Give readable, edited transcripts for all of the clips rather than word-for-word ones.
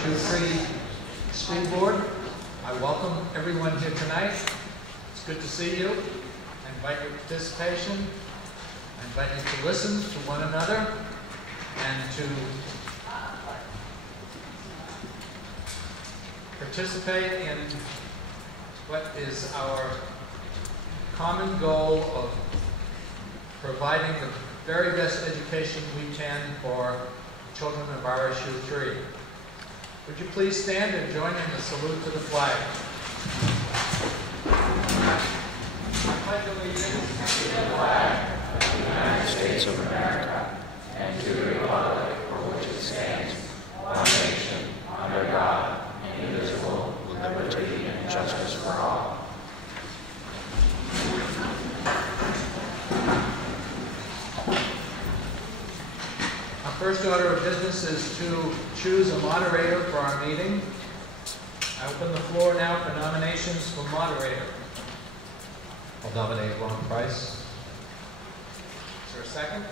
RSU Free School Board. I welcome everyone here tonight. It's good to see you. I invite your participation. I invite you to listen to one another and to participate in what is our common goal of providing the very best education we can for children of RSU 3. Would you please stand and join in the salute to the flag? I pledge allegiance to the flag of the United States of America and to the republic for which it stands, one nation, under God, indivisible, with liberty and justice for all. Our first order of business is to choose a moderator for our meeting. I open the floor now for nominations for moderator. I'll nominate Ron Price. Is there a second?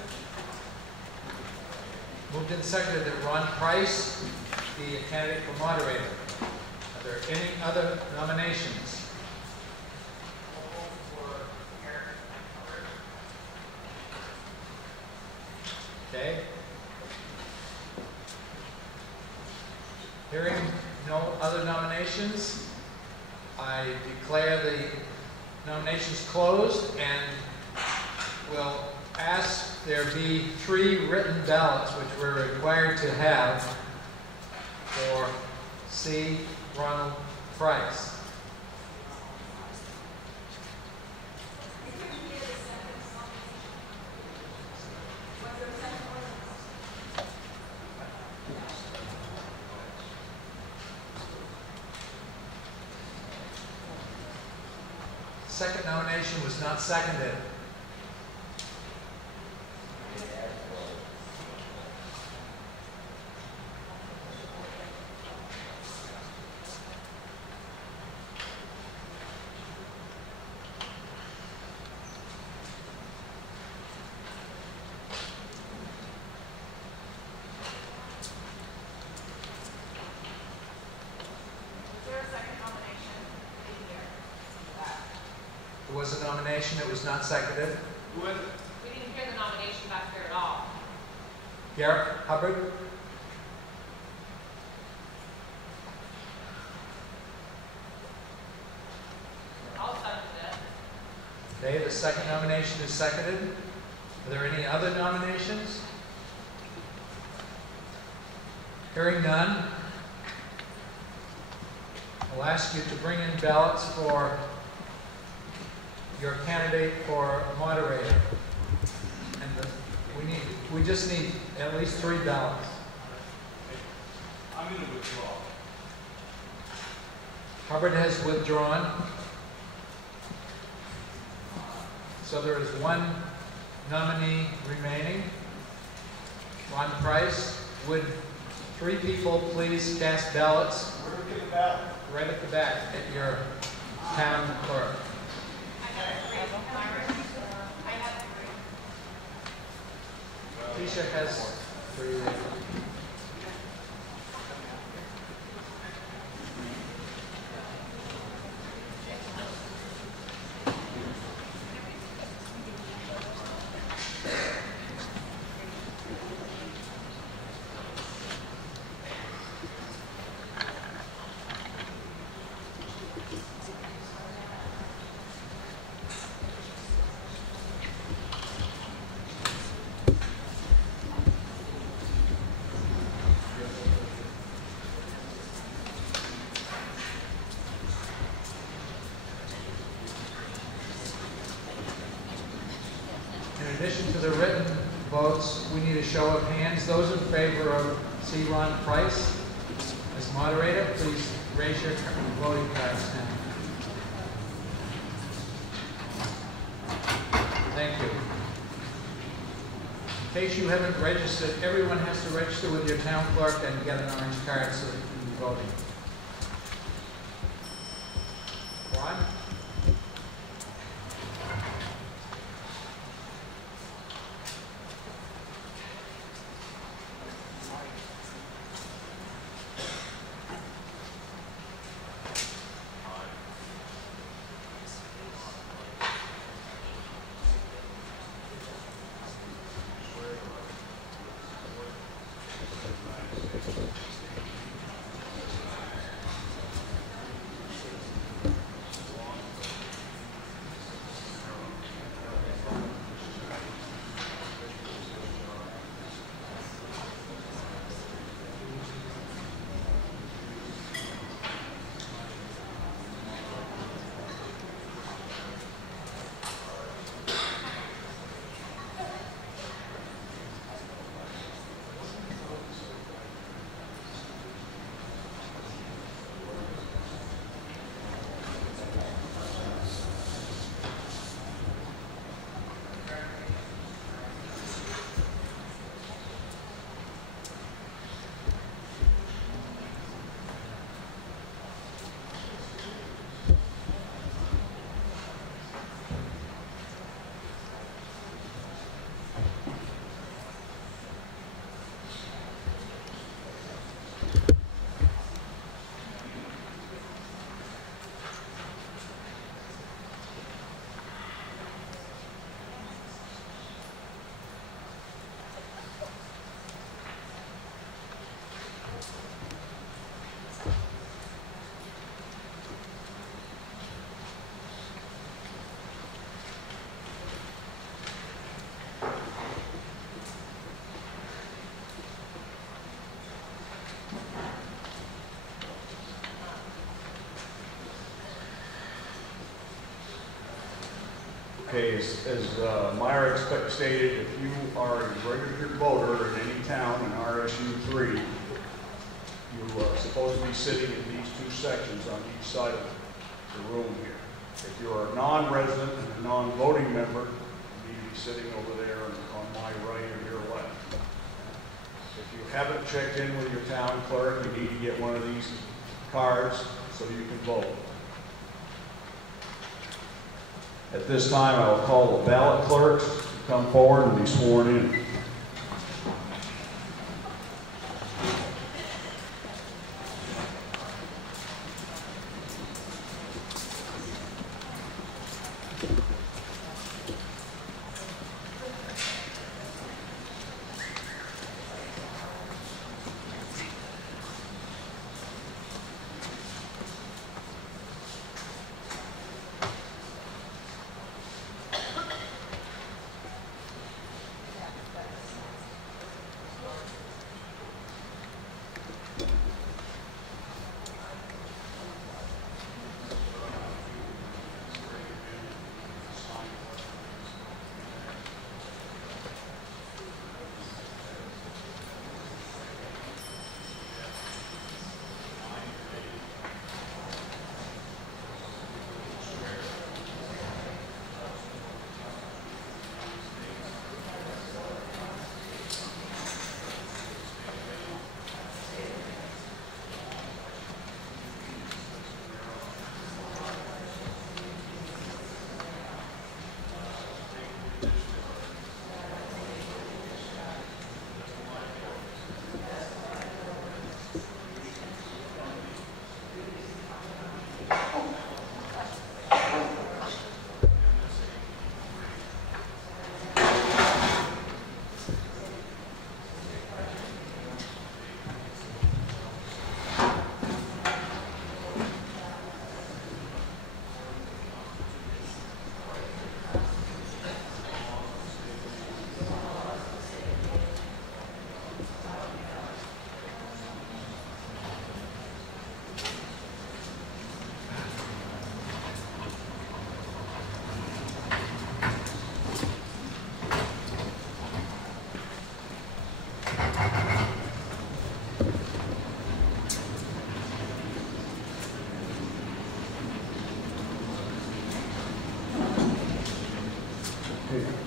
Moved and seconded that Ron Price be a candidate for moderator. Are there any other nominations? Okay. Hearing no other nominations, I declare the nominations closed and will ask there be 3 written ballots which we're required to have for C. Ronald Price. Second nomination was not seconded. There was a nomination, it was not seconded. Who was it? We didn't hear the nomination back there at all. Garrett Hubbard. I'll second it. Okay, the second nomination is seconded. Are there any other nominations? Hearing none, I'll ask you to bring in ballots for your candidate for moderator. And we just need at least 3 ballots. I'm going to withdraw. Hubbard has withdrawn. So there is 1 nominee remaining. Ron Price. Would 3 people please cast ballots? Where do we get the ballot? Right at the back at your town clerk. Tisha has 3. In addition to the written votes, we need a show of hands. Those in favor of C. Ron Price as moderator, please raise your voting cards now. Thank you. In case you haven't registered, everyone has to register with your town clerk and get an orange card so that you can be voting. Ron? Okay, as Myra stated, if you are a registered voter in any town in RSU 3, you are supposed to be sitting in these two sections on each side of the room here. If you're a non-resident and a non-voting member, you need to be sitting over there on my right or your left. If you haven't checked in with your town clerk, you need to get one of these cards so you can vote. At this time, I will call the ballot clerks to come forward and be sworn in.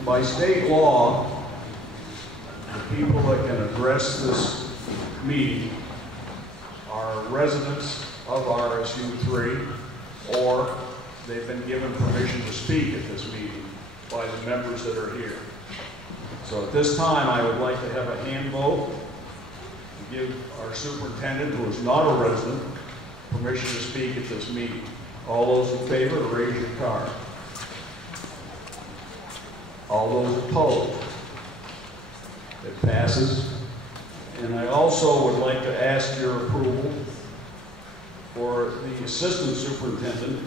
By state law, the people that can address this meeting are residents of RSU 3, or they've been given permission to speak at this meeting by the members that are here. So at this time, I would like to have a hand vote to give our superintendent, who is not a resident, permission to speak at this meeting. All those in favor, raise your card. All those opposed? It passes. And I also would like to ask your approval for the assistant superintendent,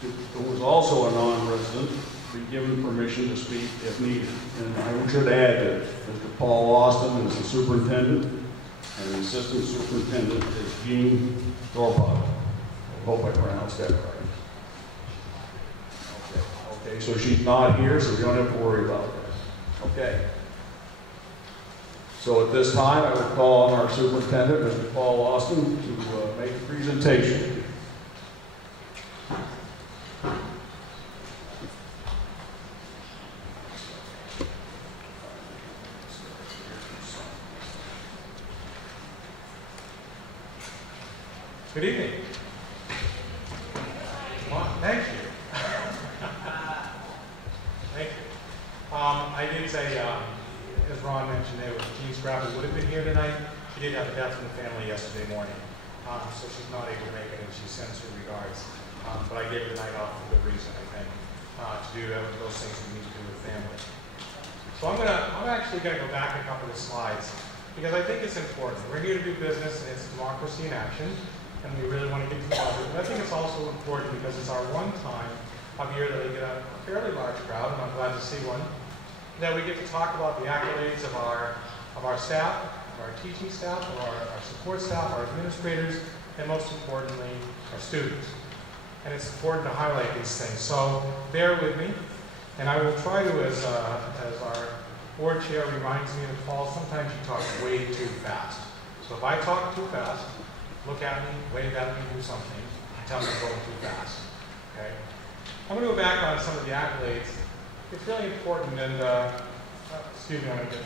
who is also a non-resident, to be given permission to speak if needed. And I should add that Mr. Paul Austin is the superintendent, and the assistant superintendent is Jean Dorpot. I hope I pronounced that right. Okay, so she's not here, so we don't have to worry about that. Okay. So at this time, I will call on our superintendent, Mr. Paul Austin, to make a presentation. Good evening. Thank you. Thank you. I did say, as Ron mentioned, Jean Scrapple would have been here tonight. She did have a death in the family yesterday morning, so she's not able to make it, and she sends her regards. But I gave her the night off for good reason, I think, to do those things we need to do with family. So I'm actually gonna go back a couple of slides because I think it's important. We're here to do business, and it's democracy in action, and we really want to get to the budget. But I think it's also important because it's our one time of year that we get a fairly large crowd, and I'm glad to see one, that we get to talk about the accolades of our staff, of our teaching staff, of our support staff, our administrators, and most importantly, our students. and it's important to highlight these things. So bear with me, and I will try to, as our board chair reminds me of Paul, sometimes you talk way too fast. So if I talk too fast, look at me, wave at me, do something, and tell me I'm going too fast. Okay? I'm going to go back on some of the accolades. It's really important, and excuse me, I'm going to get.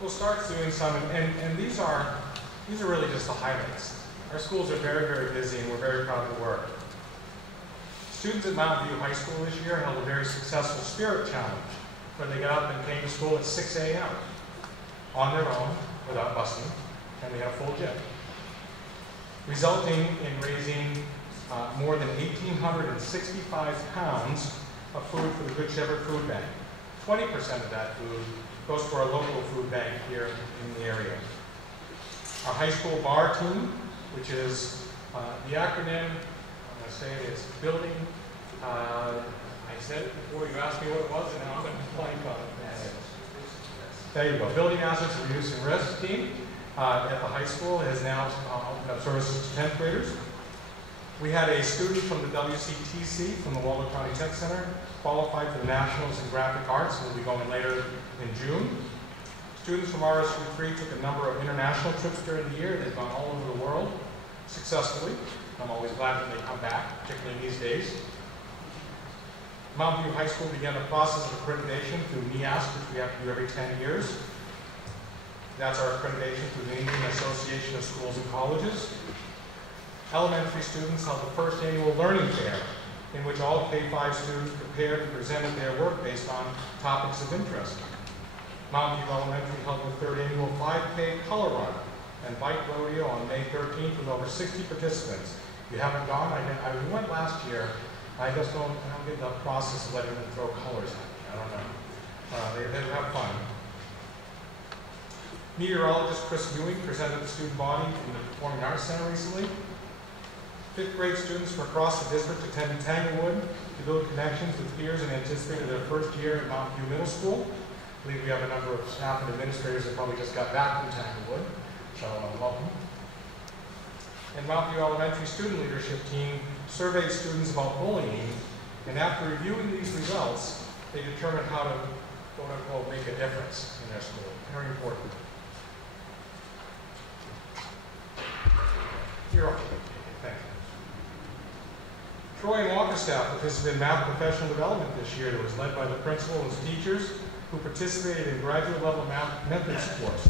We'll start doing some, and these are really just the highlights. Our schools are very, very busy, and we're very proud to work. Students at Mountain View High School this year held a very successful Spirit Challenge, where they got up and came to school at 6 a.m. on their own, without busing, and we had a full gym, resulting in raising more than 1,865 pounds of food for the Good Shepherd Food Bank. 20% of that food goes to our local food bank here in the area. Our high school bar team, which is the acronym, I'm going to say it is building, I said it before you asked me what it was, and now I'm going to blank on it. There you go. Building Assets and Reducing Risk team at the high school has now opened up services to 10th graders. We had a student from the WCTC from the Waldo County Tech Center qualified for the Nationals in Graphic Arts, and will be going later in June. Students from RSU 3 took a number of international trips during the year. They've gone all over the world successfully. I'm always glad when they come back, particularly these days. Mountain View High School began the process of accreditation through NEASC, which we have to do every 10 years. That's our accreditation through the Indian Association of Schools and Colleges. Elementary students held the first annual learning fair, in which all K-5 students prepared and presented their work based on topics of interest. Mountain View Elementary held the third annual 5K color run and bike rodeo on May 13th with over 60 participants. If you haven't gone, I went last year. I just don't get the process of letting them throw colors at me. I don't know. They have fun. Meteorologist Chris Ewing presented the student body from the Performing Arts Center recently. 5th grade students from across the district attended Tanglewood to build connections with peers and anticipated their first year at Mountain View Middle School. I believe we have a number of staff and administrators that probably just got back from Tanglewood, so welcome. And Mountain View Elementary Student Leadership Team surveyed students about bullying, and after reviewing these results, they determined how to, quote unquote, make a difference in their school. Very important. You're up. Thank you. Troy and Walker staff participated in math professional development this year that was led by the principal and teachers who participated in graduate level math methods course.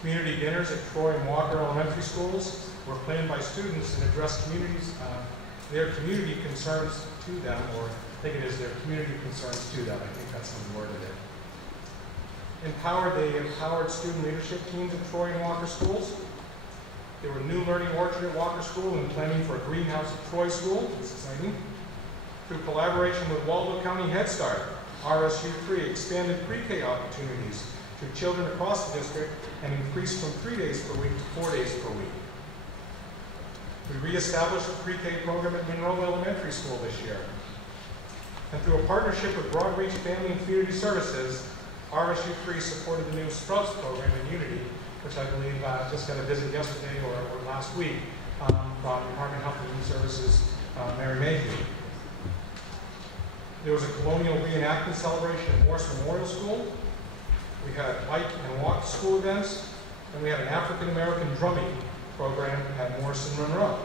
Community dinners at Troy and Walker elementary schools were planned by students and addressed their community concerns to them, or I think it is their community concerns to them. I think that's the word of it. They empowered student leadership teams at Troy and Walker schools. There were new learning orchard at Walker School and planning for a greenhouse at Troy School. That's exciting. Through collaboration with Waldo County Head Start, RSU 3 expanded pre-K opportunities to children across the district and increased from 3 days per week to 4 days per week. We reestablished the pre-K program at Monroe Elementary School this year. And through a partnership with Broadreach Family and Community Services, RSU 3 supported the new Sprouts program in Unity, which I believe just got a visit yesterday or last week from Department of Health and Human Services, Mary Mayhew. There was a colonial reenactment celebration at Morse Memorial School. We had bike and walk to school events, and we had an African American drumming program at Morse and Monroe.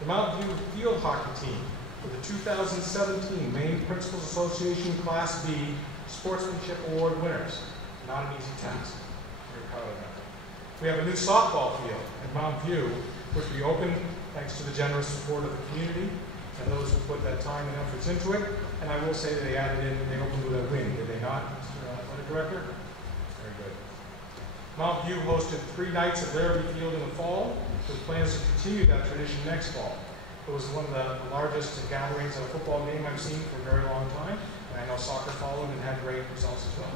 The Mountain View field hockey team for the 2017 Maine Principals Association Class B Sportsmanship Award winners. Not an easy task. Very proud of that. We have a new softball field at Mountain View, which we opened thanks to the generous support of the community and those who put that time and efforts into it. And I will say that they opened with a win, did they not, Mr. Athletic Director? Very good. Mountain View hosted 3 nights at Larrabee Field in the fall, with plans to continue that tradition next fall. It was one of the largest gatherings of a football game I've seen for a very long time, and I know soccer followed and had great results as well.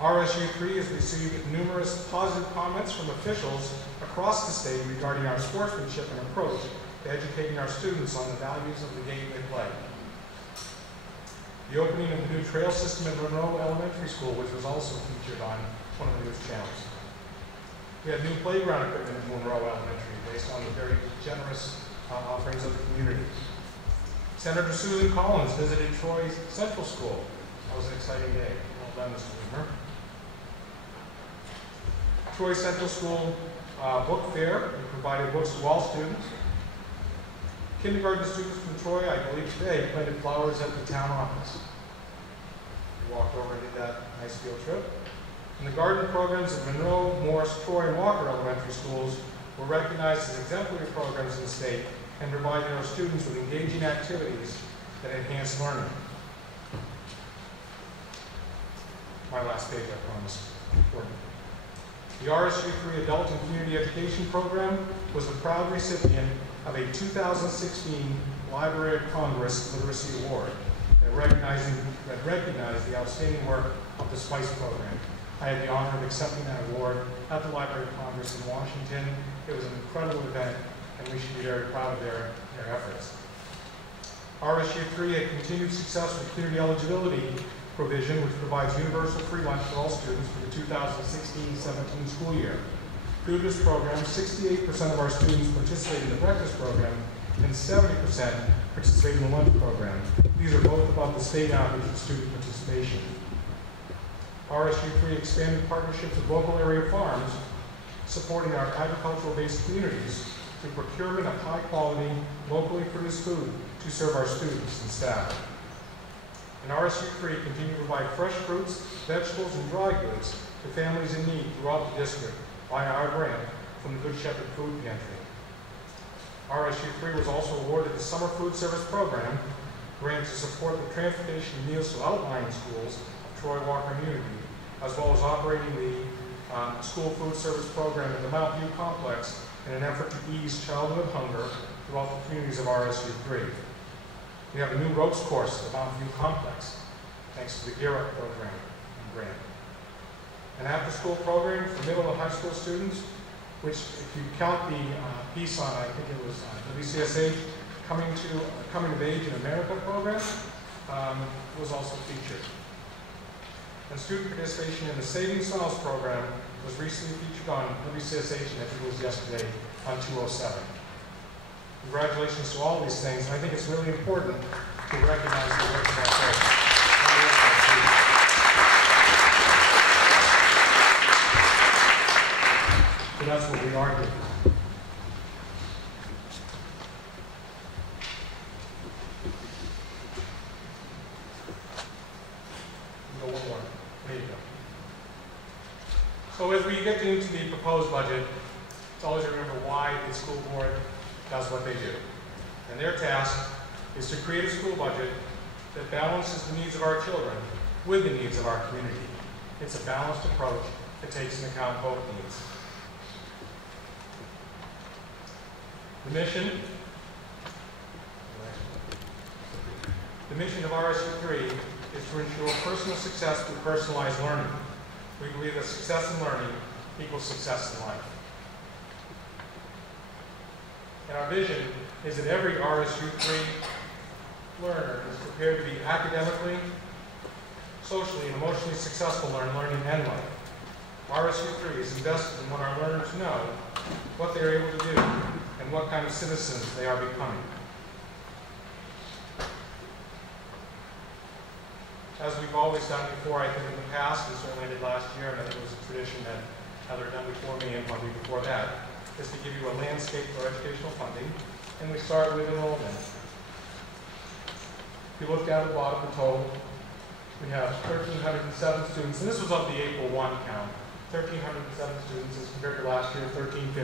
RSU 3 has received numerous positive comments from officials across the state regarding our sportsmanship and approach to educating our students on the values of the game they play. The opening of the new trail system at Monroe Elementary School, which was also featured on one of the news channels. We had new playground equipment at Monroe Elementary based on the very generous offerings of the community. Senator Susan Collins visited Troy Central School. That was an exciting day. Well done, Mr. Weimer. Troy Central School book fair. We provided books to all students. Kindergarten students from Troy, I believe today, planted flowers at the town office. We walked over and did that nice field trip. And the garden programs at Monroe, Morris, Troy, and Walker elementary schools were recognized as exemplary programs in the state and provided our students with engaging activities that enhance learning. My last page, I promise. Important. The RSU3 Adult and Community Education Program was the proud recipient of a 2016 Library of Congress Literacy Award that recognized the outstanding work of the SPICE program. I had the honor of accepting that award at the Library of Congress in Washington. It was an incredible event, and we should be very proud of their efforts. RSU3 had continued success with community eligibility provision, which provides universal free lunch for all students for the 2016-17 school year. Through this program, 68% of our students participate in the breakfast program and 70% participate in the lunch program. These are both above the state average of student participation. RSU3 expanded partnerships with local area farms, supporting our agricultural-based communities through procurement of high-quality, locally produced food to serve our students and staff. And RSU3 continued to provide fresh fruits, vegetables, and dry goods to families in need throughout the district via our grant from the Good Shepherd Food Pantry. RSU3 was also awarded the Summer Food Service Program grant to support the transportation of meals to outlying schools of Troy Walker Community, as well as operating the school food service program in the Mount View complex in an effort to ease childhood hunger throughout the communities of RSU3. We have a new ropes course at the Mount View complex, thanks to the Gear Up program and grant. An after-school program for middle and high school students, which, if you count the piece on, I think it was WCSH, Coming of Age in America program, was also featured. And student participation in the Saving Smiles program was recently featured on WCSH, and I think it was yesterday on 207. Congratulations to all these things. I think it's really important to recognize the work of our folks. So that's what we argued. Go one more. There you go. So as we get into the proposed budget, it's always remember why the school board does what they do. And their task is to create a school budget that balances the needs of our children with the needs of our community. It's a balanced approach that takes into account both needs. The mission of RSU3 is to ensure personal success through personalized learning. We believe that success in learning equals success in life. And our vision is that every RSU3 learner is prepared to be academically, socially, and emotionally successful in learning and life. RSU3 is invested in what our learners know, what they are able to do, and what kind of citizens they are becoming. As we've always done before, I think in the past, and certainly did last year, and I think it was a tradition that Heather done before me and probably before that, is to give you a landscape for educational funding, and we start with enrollment. If you look down at the bottom of the total, we have 1,307 students, and this was of the April 1 count. 1,307 students as compared to last year, 1,350.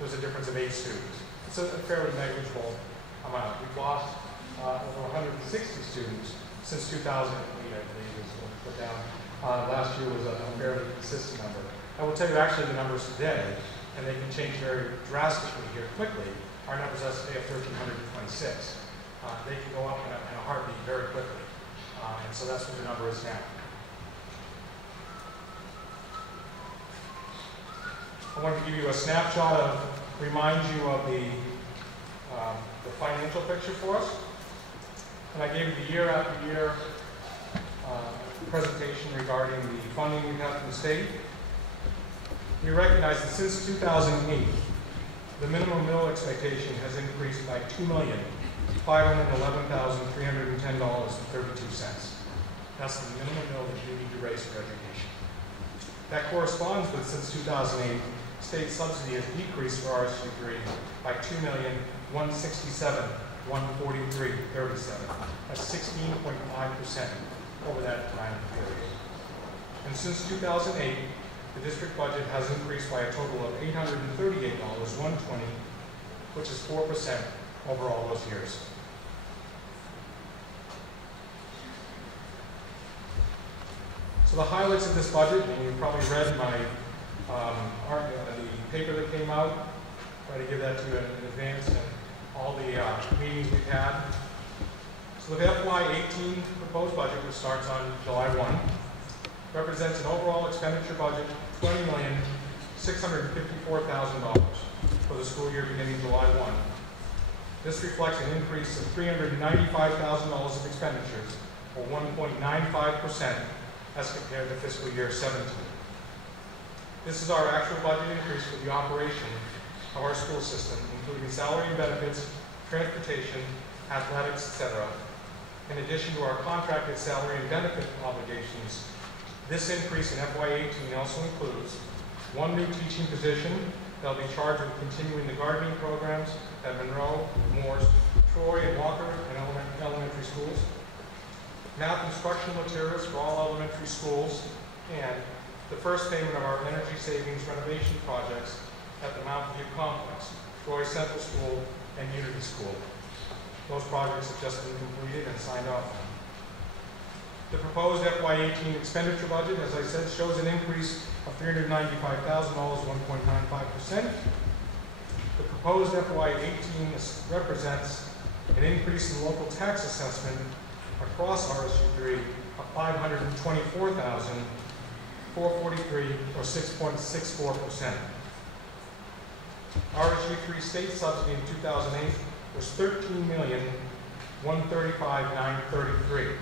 There's a difference of 8 students. It's a fairly negligible amount. We've lost over 160 students since 2008, I believe, is what we put down. Last year was a fairly consistent number. I will tell you actually the numbers today, and they can change very drastically here quickly. Our numbers as today are 1,326. They can go up in a heartbeat very quickly. And so that's what the number is now. I wanted to give you a snapshot remind you of the financial picture for us. And I gave you the year after year presentation regarding the funding we've had from the state. You recognize that since 2008, the minimum mill expectation has increased by $2,511,310.32. That's the minimum mill that you need to raise for education. That corresponds with, since 2008, state subsidy has decreased for RSU 3 by $2,167,143.37. That's 16.5% over that time period. And since 2008, the district budget has increased by a total of $838,120, which is 4% over all those years. So the highlights of this budget, and you probably read my the paper that came out. Try to give that to you in advance, and all the meetings we've had. So the FY18 proposed budget, which starts on July 1, represents an overall expenditure budget of $20,654,000 for the school year beginning July 1. This reflects an increase of $395,000 of expenditures, or 1.95%, as compared to fiscal year 17. This is our actual budget increase for the operation of our school system, including salary and benefits, transportation, athletics, etc. In addition to our contracted salary and benefit obligations, this increase in FY18 also includes one new teaching position that will be charged with continuing the gardening programs at Monroe, Morse, Troy, and Walker and elementary schools, math instructional materials for all elementary schools, and the first payment of our energy savings renovation projects at the Mountain View Complex, Troy Central School, and Unity School. Those projects have just been completed and signed off on. The proposed FY18 expenditure budget, as I said, shows an increase of $395,000, 1.95%. The proposed FY18 represents an increase in local tax assessment across RSU 3 of $524,443, or 6.64%. RSU 3 state subsidy in 2008 was $13,135,933.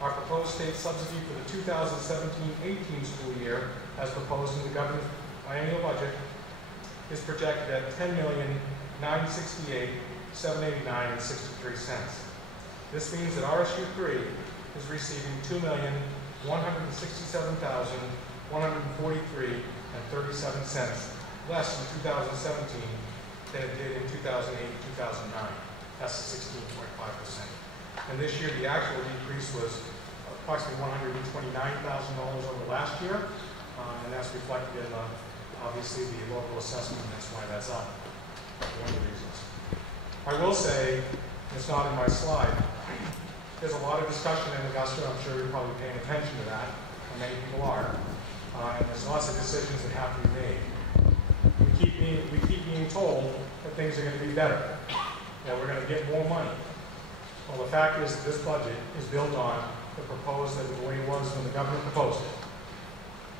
Our proposed state subsidy for the 2017-18 school year, as proposed in the governor's biennial budget, is projected at $10,968,789.63. This means that RSU 3 is receiving $2,167,143.37 less in 2017 than it did in 2008-2009. That's 16.5%. And this year, the actual decrease was approximately $129,000 over last year, and that's reflected in, obviously, the local assessment, and that's why that's up. One of the reasons. I will say, it's not in my slide, there's a lot of discussion in Augusta. I'm sure you're probably paying attention to that, and many people are, and there's lots of decisions that have to be made. We keep being told that things are going to be better, that we're going to get more money. Well, the fact is that this budget is built on the proposed, the way it was when the governor proposed it.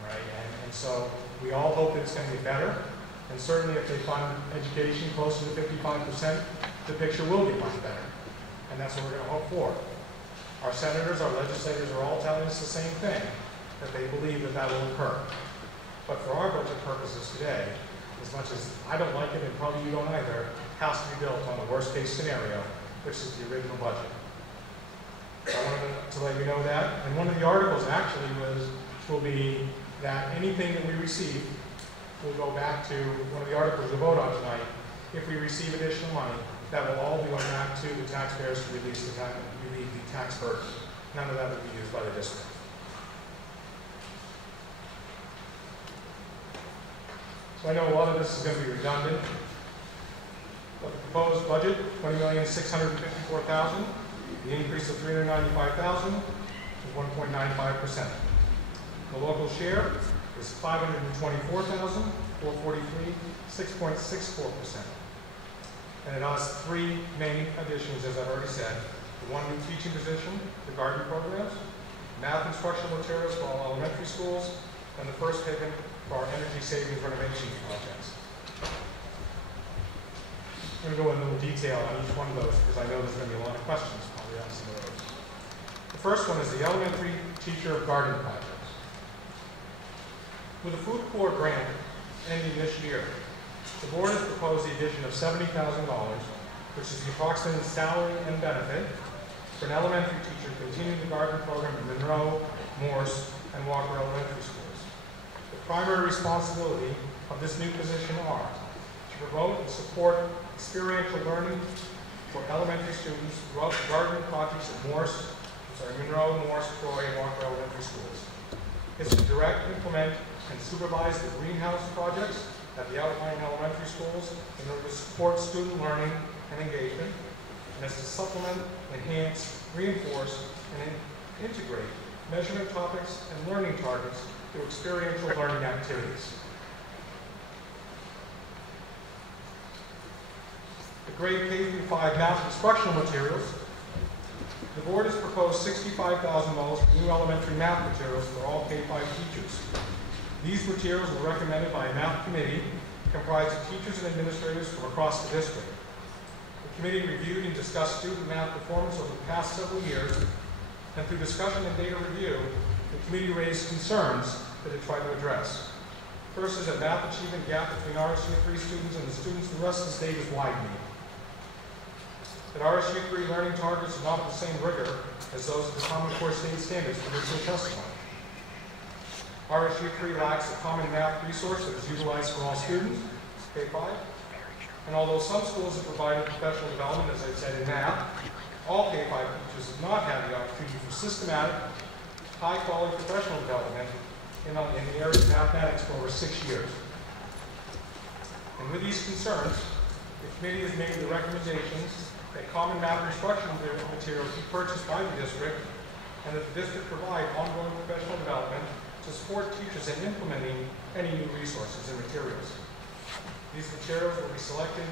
Right? And so we all hope that it's going to get better. And certainly if they fund education closer to 55%, the picture will get much better. And that's what we're going to hope for. Our senators, our legislators are all telling us the same thing, that they believe that that will occur. But for our budget purposes today, as much as I don't like it, and probably you don't either, it has to be built on the worst case scenario, which is the original budget. So I wanted to let you know that. And one of the articles actually will be that anything that we receive will go back to one of the articles we'll vote on tonight. If we receive additional money, that will all be going back to the taxpayers to relieve the tax burden. None of that will be used by the district. So I know a lot of this is going to be redundant. But the proposed budget, $20,654,000. The increase of $395,000 is 1.95%. The local share is $524,443, 6.64%. And it has three main additions, as I've already said. The one new teaching position, the garden programs, math instructional materials for all elementary schools, and the first payment for our energy savings renovation projects. I'm going to go in a little detail on each one of those because I know there's going to be a lot of questions probably on some of those. The first one is the elementary teacher of garden projects. With the food corps grant ending this year, the board has proposed the addition of $70,000, which is the approximate salary and benefit for an elementary teacher to continue the garden program at Monroe, Morse, and Walker Elementary Schools. The primary responsibility of this new position are to promote and support experiential learning for elementary students throughout the garden projects at Monroe, Morse, Troy, and Walker Elementary Schools. Is to direct, implement, and supervise the greenhouse projects at the outlying elementary schools in order to support student learning and engagement, and is to supplement, enhance, reinforce, and integrate measurement topics and learning targets through experiential learning activities. The grade K-5 math instructional materials. The board has proposed $65,000 for new elementary math materials for all K-5 teachers. These materials were recommended by a math committee comprised of teachers and administrators from across the district. The committee reviewed and discussed student math performance over the past several years, and through discussion and data review, the committee raised concerns that it tried to address. First is that math achievement gap between RSU3 students and the students in the rest of the state is widening. That RSU3 learning targets are not of the same rigor as those of the Common Core state standards for which they testify. RSU3 lacks a common math resource that is utilized for all students, K-5. And although some schools have provided professional development, as I said, in math, all K-5 teachers have not had the opportunity for systematic, high-quality professional development in the area of mathematics for over 6 years. And with these concerns, the committee has made the recommendations that common math instructional materials be purchased by the district, and that the district provide ongoing professional development to support teachers in implementing any new resources and materials. These materials will be selected,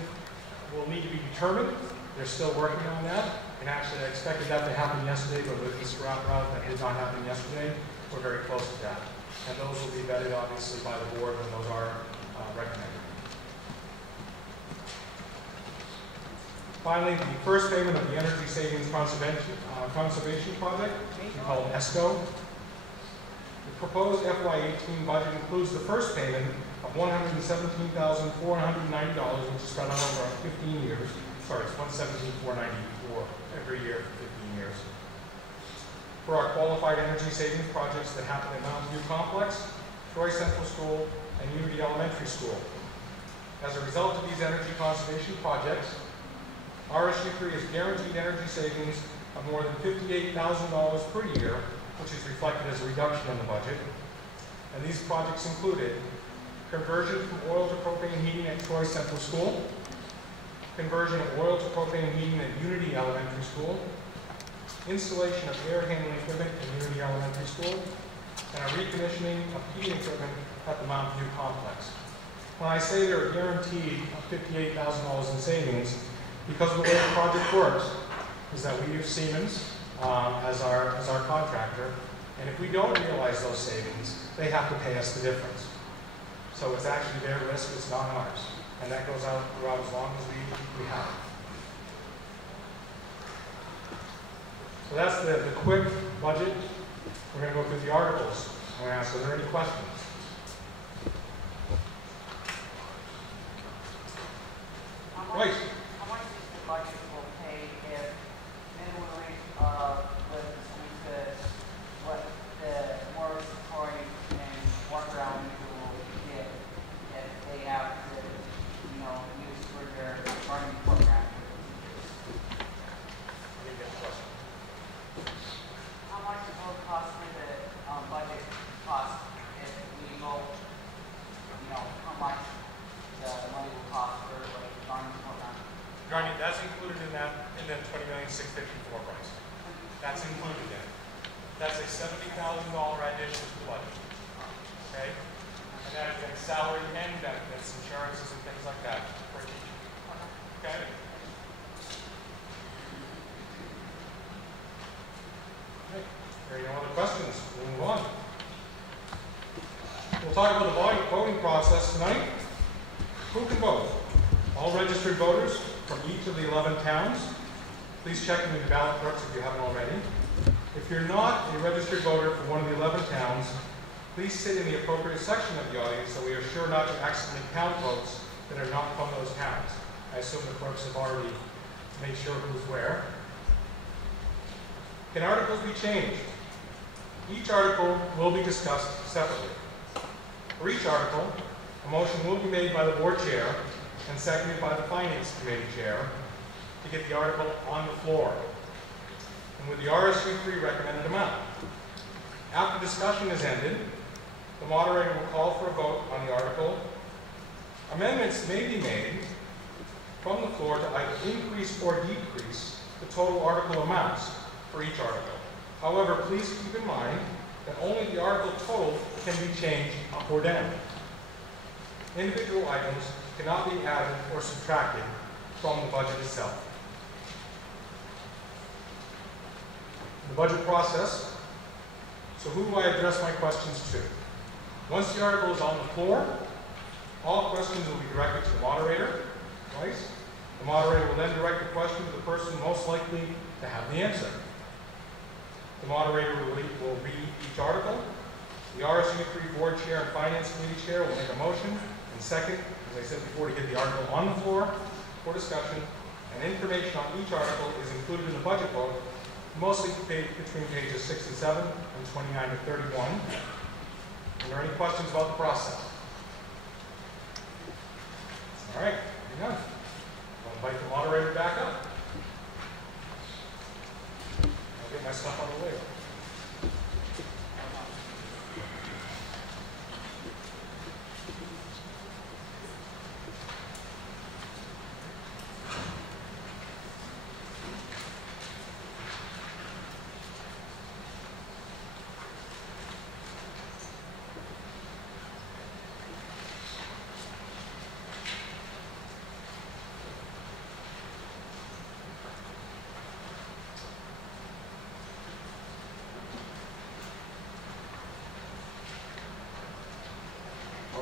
will need to be determined. They're still working on that. And actually, I expected that to happen yesterday, but with this route that did not happen yesterday, we're very close to that. And those will be vetted, obviously, by the board when those are recommended. Finally, the first payment of the Energy Savings Conservation Project, called ESCO. The proposed FY18 budget includes the first payment of $117,490, which is spread out over 15 years. Sorry, it's $117,494 every year for 15 years. For our qualified energy savings projects that happen at Mountain View Complex, Troy Central School, and Unity Elementary School. As a result of these energy conservation projects, RSU3 has guaranteed energy savings of more than $58,000 per year, which is reflected as a reduction in the budget. And these projects included conversion from oil to propane heating at Troy Central School, conversion of oil to propane heating at Unity Elementary School, installation of air handling equipment at Unity Elementary School, and a recommissioning of heating equipment at the Mountain View Complex. When I say they're guaranteed $58,000 in savings, because of the way the project works, is that we use Siemens as our contractor, and if we don't realize those savings, they have to pay us the difference. So it's actually their risk, it's not ours. And that goes out throughout as long as we have it. So that's the quick budget. We're going to go through the articles. I'm going to ask, are there any questions? Right. How much is the budget will pay if minimum wage with the schools that what the Morris, Troy, and Walker Elementary will get if they have to, use for their learning program? How much will it cost for the budget cost if we go, how much the money will cost for like the learning program? Johnny, that's included in that $20,654,000 price. That's included in. That's a $70,000 addition to the budget. Okay? And that is like salary and benefits, insurances, and things like that for a teacher. Okay? Okay. There are no other questions. We'll move on. We'll talk about the voting process tonight. Who can vote? All registered voters, from each of the 11 towns. Please check in with your ballot clerks if you haven't already. If you're not a registered voter for one of the 11 towns, please sit in the appropriate section of the audience so we are sure not to accidentally count votes that are not from those towns. I assume the clerks have already made sure who's where. Can articles be changed? Each article will be discussed separately. For each article, a motion will be made by the board chair and seconded by the finance committee chair to get the article on the floor, and with the RSU 3 recommended amount. After discussion is ended, the moderator will call for a vote on the article. Amendments may be made from the floor to either increase or decrease the total article amounts for each article. However, please keep in mind that only the article total can be changed up or down. Individual items cannot be added or subtracted from the budget itself. The budget process. So who do I address my questions to? Once the article is on the floor, all questions will be directed to the moderator twice. The moderator will then direct the question to the person most likely to have the answer. The moderator will read each article. The RSU 3 board chair and finance committee chair will make a motion. And second, as I said before, to get the article on the floor for discussion. And information on each article is included in the budget vote, mostly between pages 6 and 7 and 29 to 31. Are there any questions about the process? All right, you're done. I'll invite the moderator back up. I'll get my stuff on the way.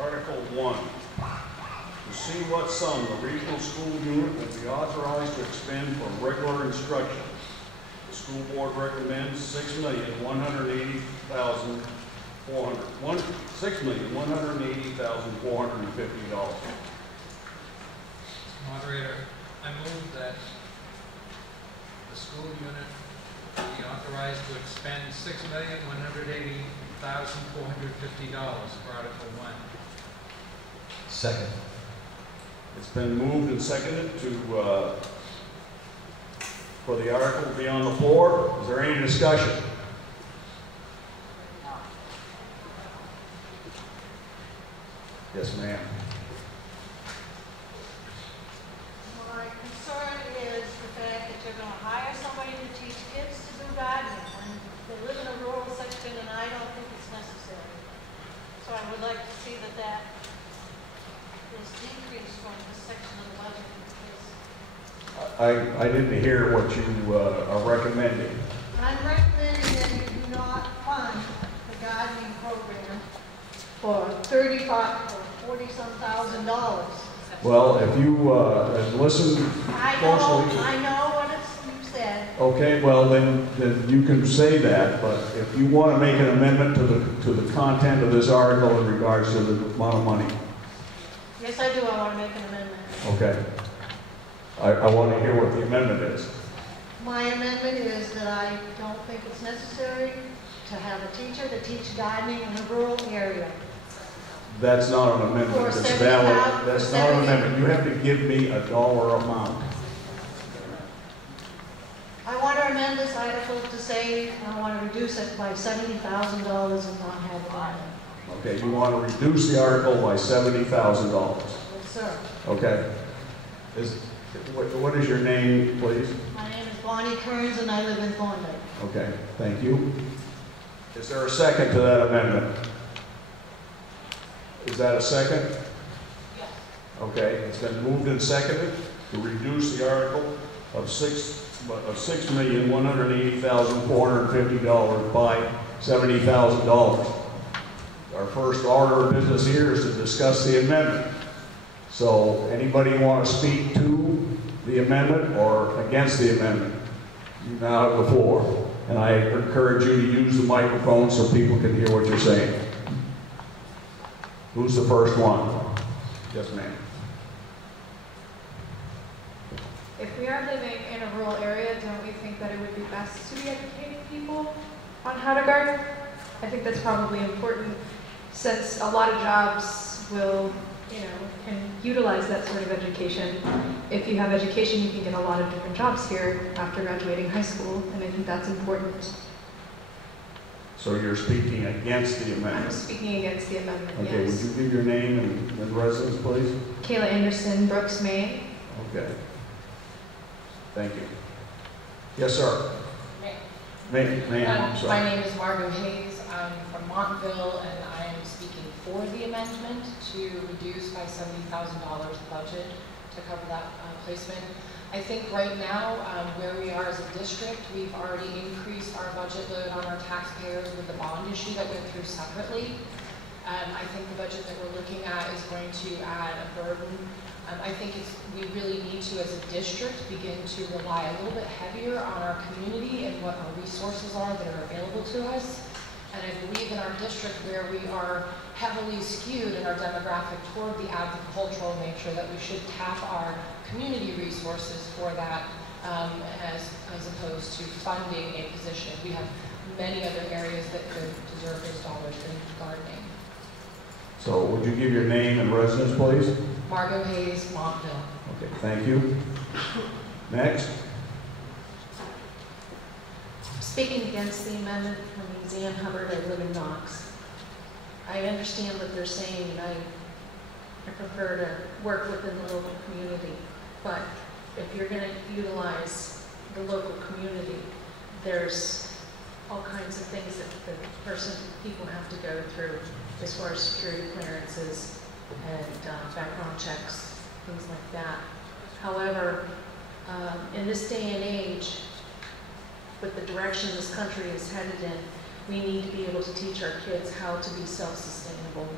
Article 1, to see what sum the regional school unit will be authorized to expend for regular instruction. The school board recommends $6,180,450. Moderator, I move that the school unit be authorized to expend $6,180,450 for Article 1. Second. It's been moved and seconded to for the article to be on the floor. Is there any discussion? Yes, ma'am. My concern is the fact that you're going to hire somebody to teach kids to do gardening when they live in a rural section, and I don't think it's necessary. So I would like to see that that is decreased from this section of the budget. I didn't hear what you are recommending. I'm recommending that you do not fund the gardening program for $40-some thousand. Well, if you listen closely. I know what you said. Okay, well then you can say that, but if you want to make an amendment to the content of this article in regards to the amount of money. Yes, I do. I want to make an amendment. Okay. I want to hear what the amendment is. My amendment is that I don't think it's necessary to have a teacher to teach gardening in a rural area. That's not an amendment. It's valid. That's not an amendment. You have to give me a dollar amount. I want to amend this article to say I want to reduce it by $70,000 and not have it on it. Okay, you want to reduce the article by $70,000. Yes, sir. Okay. What is your name, please? My name is Bonnie Kearns and I live in Thorndike. Okay, thank you. Is there a second to that amendment? Is that a second? Yes. Okay, it's been moved and seconded to reduce the article of $6,180,450 by $70,000. Our first order of business here is to discuss the amendment. So, anybody want to speak to the amendment or against the amendment? You now have the floor. And I encourage you to use the microphone so people can hear what you're saying. Who's the first one? Yes, ma'am. If we are living in a rural area, don't we think that it would be best to be educating people on how to garden? I think that's probably important since a lot of jobs will, can utilize that sort of education. If you have education, you can get a lot of different jobs here after graduating high school, and I think that's important. So you're speaking against the I'm amendment? speaking against the amendment, Okay, yes. would you give your name and residence, please? Kayla Anderson, Brooks, Maine. Okay. Thank you. Yes, sir. Ma'am, I'm sorry. My name is Margot Hayes. I'm from Montville, and I am speaking for the amendment to reduce by $70,000 the budget to cover that placement. I think right now, where we are as a district, we've already increased our budget load on our taxpayers with the bond issue that went through separately. I think the budget that we're looking at is going to add a burden. I think we really need to, as a district, begin to rely a little bit heavier on our community and what our resources are that are available to us. And I believe in our district where we are heavily skewed in our demographic toward the agricultural nature, that we should tap our community resources for that as opposed to funding a position. We have many other areas that could deserve those dollars in gardening. So would you give your name and residence, please? Margot Hayes, Montville. Okay, thank you. Next. Speaking against the amendment from Zan Hubbard, I live in Knox. I understand what they're saying, and I prefer to work within the local community. But if you're going to utilize the local community, there's all kinds of things that people have to go through as far as security clearances and background checks, things like that. However, in this day and age, with the direction this country is headed in, we need to be able to teach our kids how to be self-sustainable.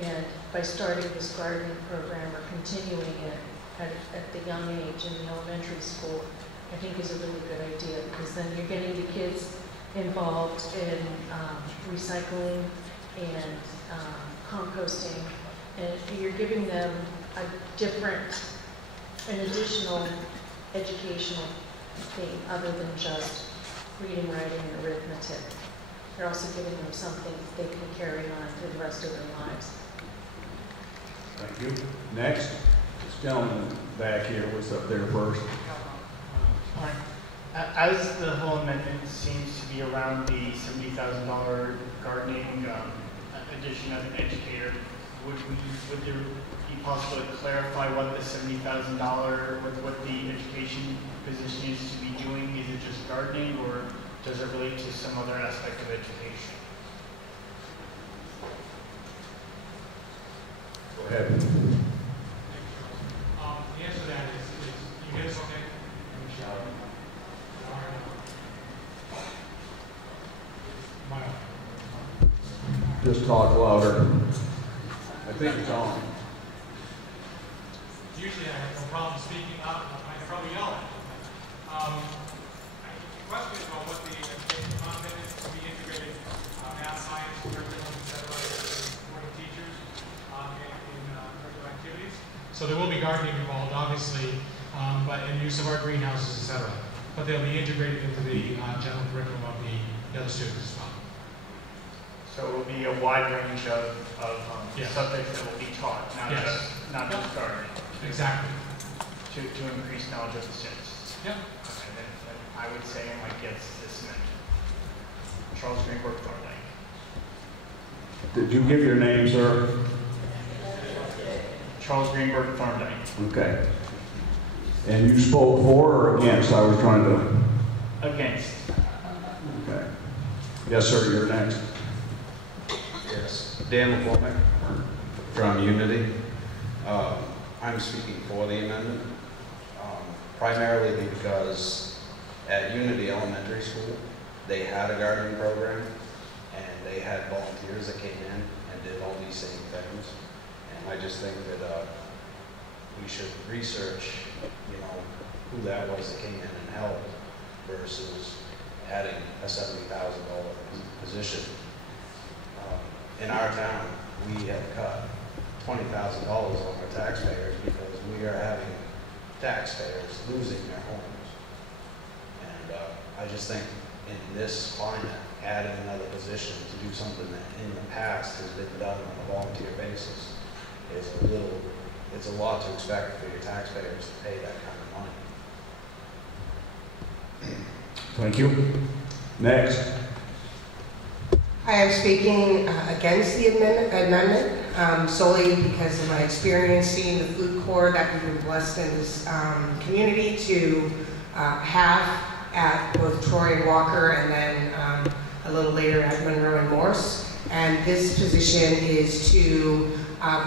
And by starting this gardening program or continuing it at the young age in the elementary school, I think is a really good idea, because then you're getting the kids involved in recycling and composting, and you're giving them an additional educational thing other than just reading, writing, and arithmetic. You're also giving them something they can carry on through the rest of their lives. Thank you. Next, this gentleman back here was up there first. All right. As the whole amendment seems to be around the $70,000 gardening addition as an educator, would there be possible to clarify what the $70,000, what the education position is to be doing? Is it just gardening, or does it relate to some other aspect of education? Go ahead. The answer to that is you hear this okay? Just talk louder. I think it's on. Usually I have no problem speaking up, I can probably yell at you. The question is about what the education content is to be integrated, math, science, curriculum, etc., supporting teachers in curricular activities. So there will be gardening involved, obviously, but in use of our greenhouses, etc. But they'll be integrated into the general curriculum of the other students as well. So it will be a wide range of Yes. subjects that will be taught, not just gardening. Exactly. To increase knowledge of the students. Yep. Okay, then I would say I'm against this amendment. Charles Greenberg, Thorndike. Did you give your name, sir? Charles Greenberg, Thorndike. Okay. And you spoke for or against? I was trying to... Against. Okay. Yes, sir, you're next. Yes, Dan McCormick from Unity. I'm speaking for the amendment, primarily because at Unity Elementary School, they had a gardening program, and they had volunteers that came in and did all these same things. And I just think that we should research, you know, who that was that came in and helped versus adding a $70,000 position. In our town, we have cut $20,000 on our taxpayers because we are having taxpayers losing their homes. And I just think in this climate, adding another position to do something that in the past has been done on a volunteer basis is it's a lot to expect for your taxpayers to pay that kind of money. Thank you. Next. I am speaking against the amendment solely because of my experience seeing the food court that we've been blessed in this community to have at both Troy and Walker, and then a little later at Monroe and Morse. And this position is to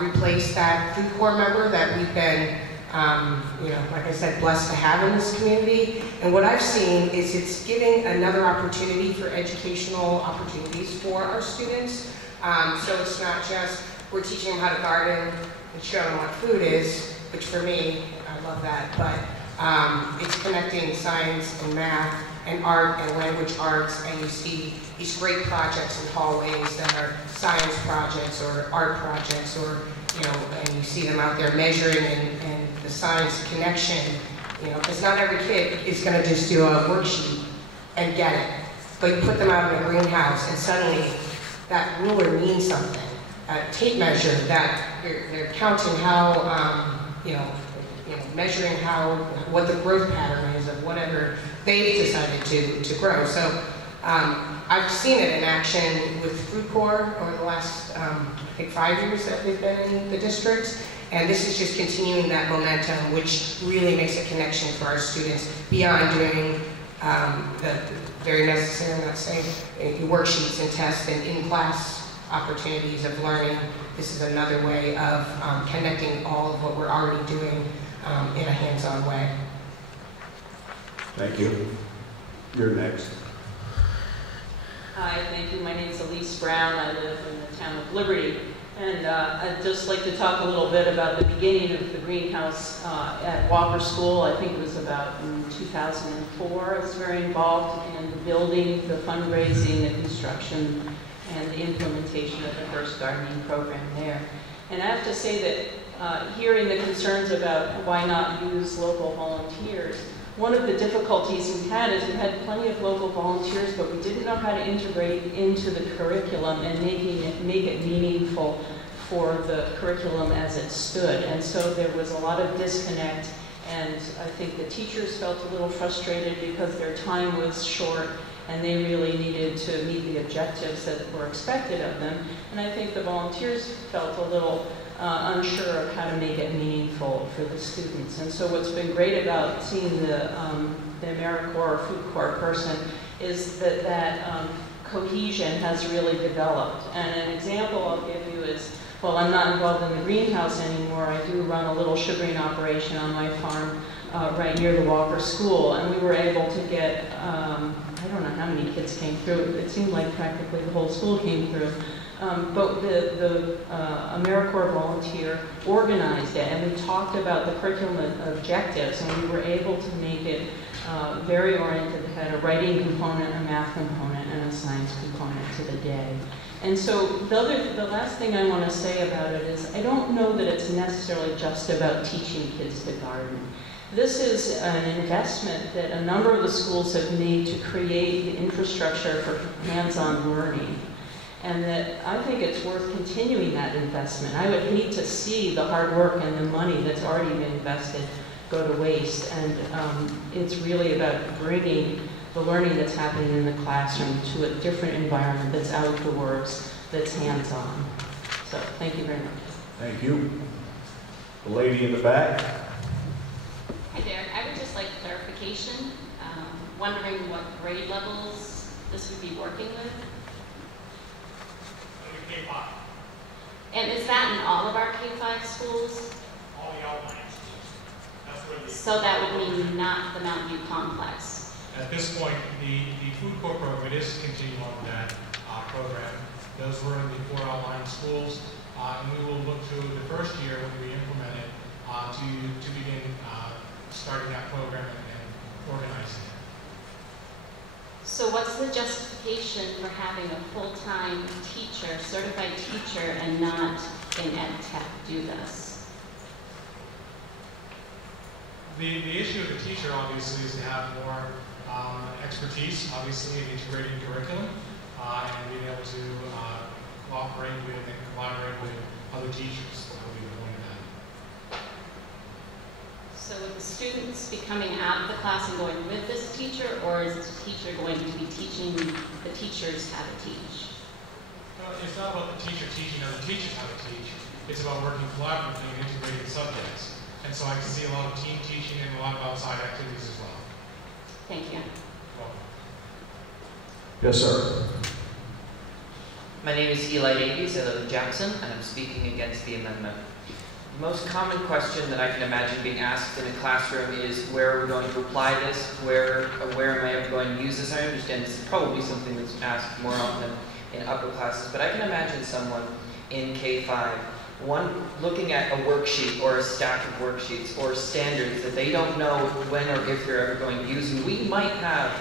replace that food court member that we've been, like I said, blessed to have in this community. And what I've seen is it's giving another opportunity for educational opportunities for our students. So it's not just we're teaching them how to garden and show them what food is, which for me, I love that, but it's connecting science and math and art and language arts, and you see these great projects in hallways that are science projects or art projects, or and you see them out there measuring and the science connection, because not every kid is going to just do a worksheet and get it, but you put them out in a greenhouse and suddenly that ruler means something. Tape measure that they're counting how, measuring what the growth pattern is of whatever they've decided to grow. So I've seen it in action with Food Corps over the last, I think 5 years that they've been in the district. And this is just continuing that momentum, which really makes a connection for our students beyond doing the very necessary, I'm not saying, worksheets and tests and in-class opportunities of learning. This is another way of connecting all of what we're already doing in a hands-on way. Thank you. You're next. Hi, thank you. My name is Elise Brown. I live in the town of Liberty. And I'd just like to talk a little bit about the beginning of the greenhouse at Walker School. I think it was about in 2004. I was very involved in the building, the fundraising, the construction, and the implementation of the first gardening program there. And I have to say that hearing the concerns about why not use local volunteers, one of the difficulties we had is we had plenty of local volunteers, but we didn't know how to integrate into the curriculum and make it meaningful for the curriculum as it stood. And so there was a lot of disconnect, and I think the teachers felt a little frustrated because their time was short and they really needed to meet the objectives that were expected of them. And I think the volunteers felt a little unsure of how to make it meaningful for the students. And so what's been great about seeing the AmeriCorps or Food Corps person is that cohesion has really developed. And an example I'll give you is, well, I'm not involved in the greenhouse anymore. I do run a little sugaring operation on my farm right near the Walker School, and we were able to get, I don't know how many kids came through. It seemed like practically the whole school came through. But the AmeriCorps volunteer organized it, and we talked about the curriculum objectives, and we were able to make it very oriented. It had a writing component, a math component, and a science component to the day. And so the last thing I want to say about it is I don't know that it's necessarily just about teaching kids to garden. This is an investment that a number of the schools have made to create the infrastructure for hands-on learning. And that I think it's worth continuing that investment. I would hate to see the hard work and the money that's already been invested go to waste. And it's really about bringing the learning that's happening in the classroom to a different environment that's outdoors, that's hands-on. So thank you very much. Thank you. The lady in the back. Hi there. I would just like clarification. Wondering what grade levels this would be working with. K-5. And is that in all of our K-5 schools? All the outlying schools. That's where the... So that would mean not the Mountain View complex. At this point, the Food Corps program is continuing on that program. Those were in the 4 outlying schools, and we will look to the first year when we implement it to begin starting that program and organizing it. So what's the justification for having a full-time teacher, certified teacher, and not in ed tech do this? The issue with the teacher, obviously, is to have more expertise, obviously, in integrating curriculum and being able to cooperate with and collaborate with other teachers that will be doing that. So would the students be coming out of the class and going with this teacher, or is the teacher going to be teaching the teachers how to teach? No, it's not about the teacher teaching other teachers how to teach. It's about working collaboratively and integrating subjects. And so I can see a lot of team teaching and a lot of outside activities as well. Thank you. Welcome. Yes, sir. My name is Eli Davies. I live in Jackson, and I'm speaking against the amendment. The most common question that I can imagine being asked in a classroom is, where are we going to apply this? Where am I ever going to use this? I understand this is probably something that's asked more often in upper classes, but I can imagine someone in K-5 looking at a worksheet or a stack of worksheets or standards that they don't know when or if they're ever going to use. And we might have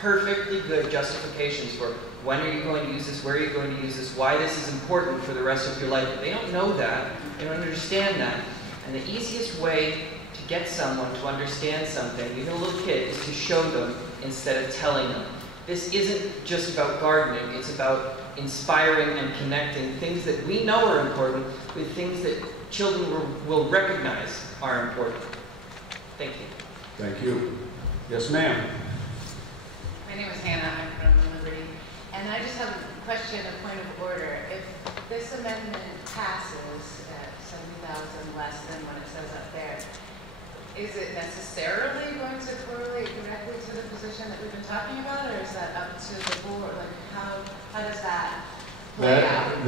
perfectly good justifications for when are you going to use this, where are you going to use this, why this is important for the rest of your life. But they don't know that, they don't understand that. And the easiest way to get someone to understand something, even a little kid, is to show them instead of telling them. This isn't just about gardening, it's about inspiring and connecting things that we know are important with things that children will recognize are important. Thank you. Thank you. Yes, ma'am. My name is Hannah, I'm from Liberty. And I just have a question, a point of order. If this amendment passes at 70,000 less than what it says up there, is it necessarily going to correlate directly to the position that we've been talking about, or is that up to the board? Like, how does that play out?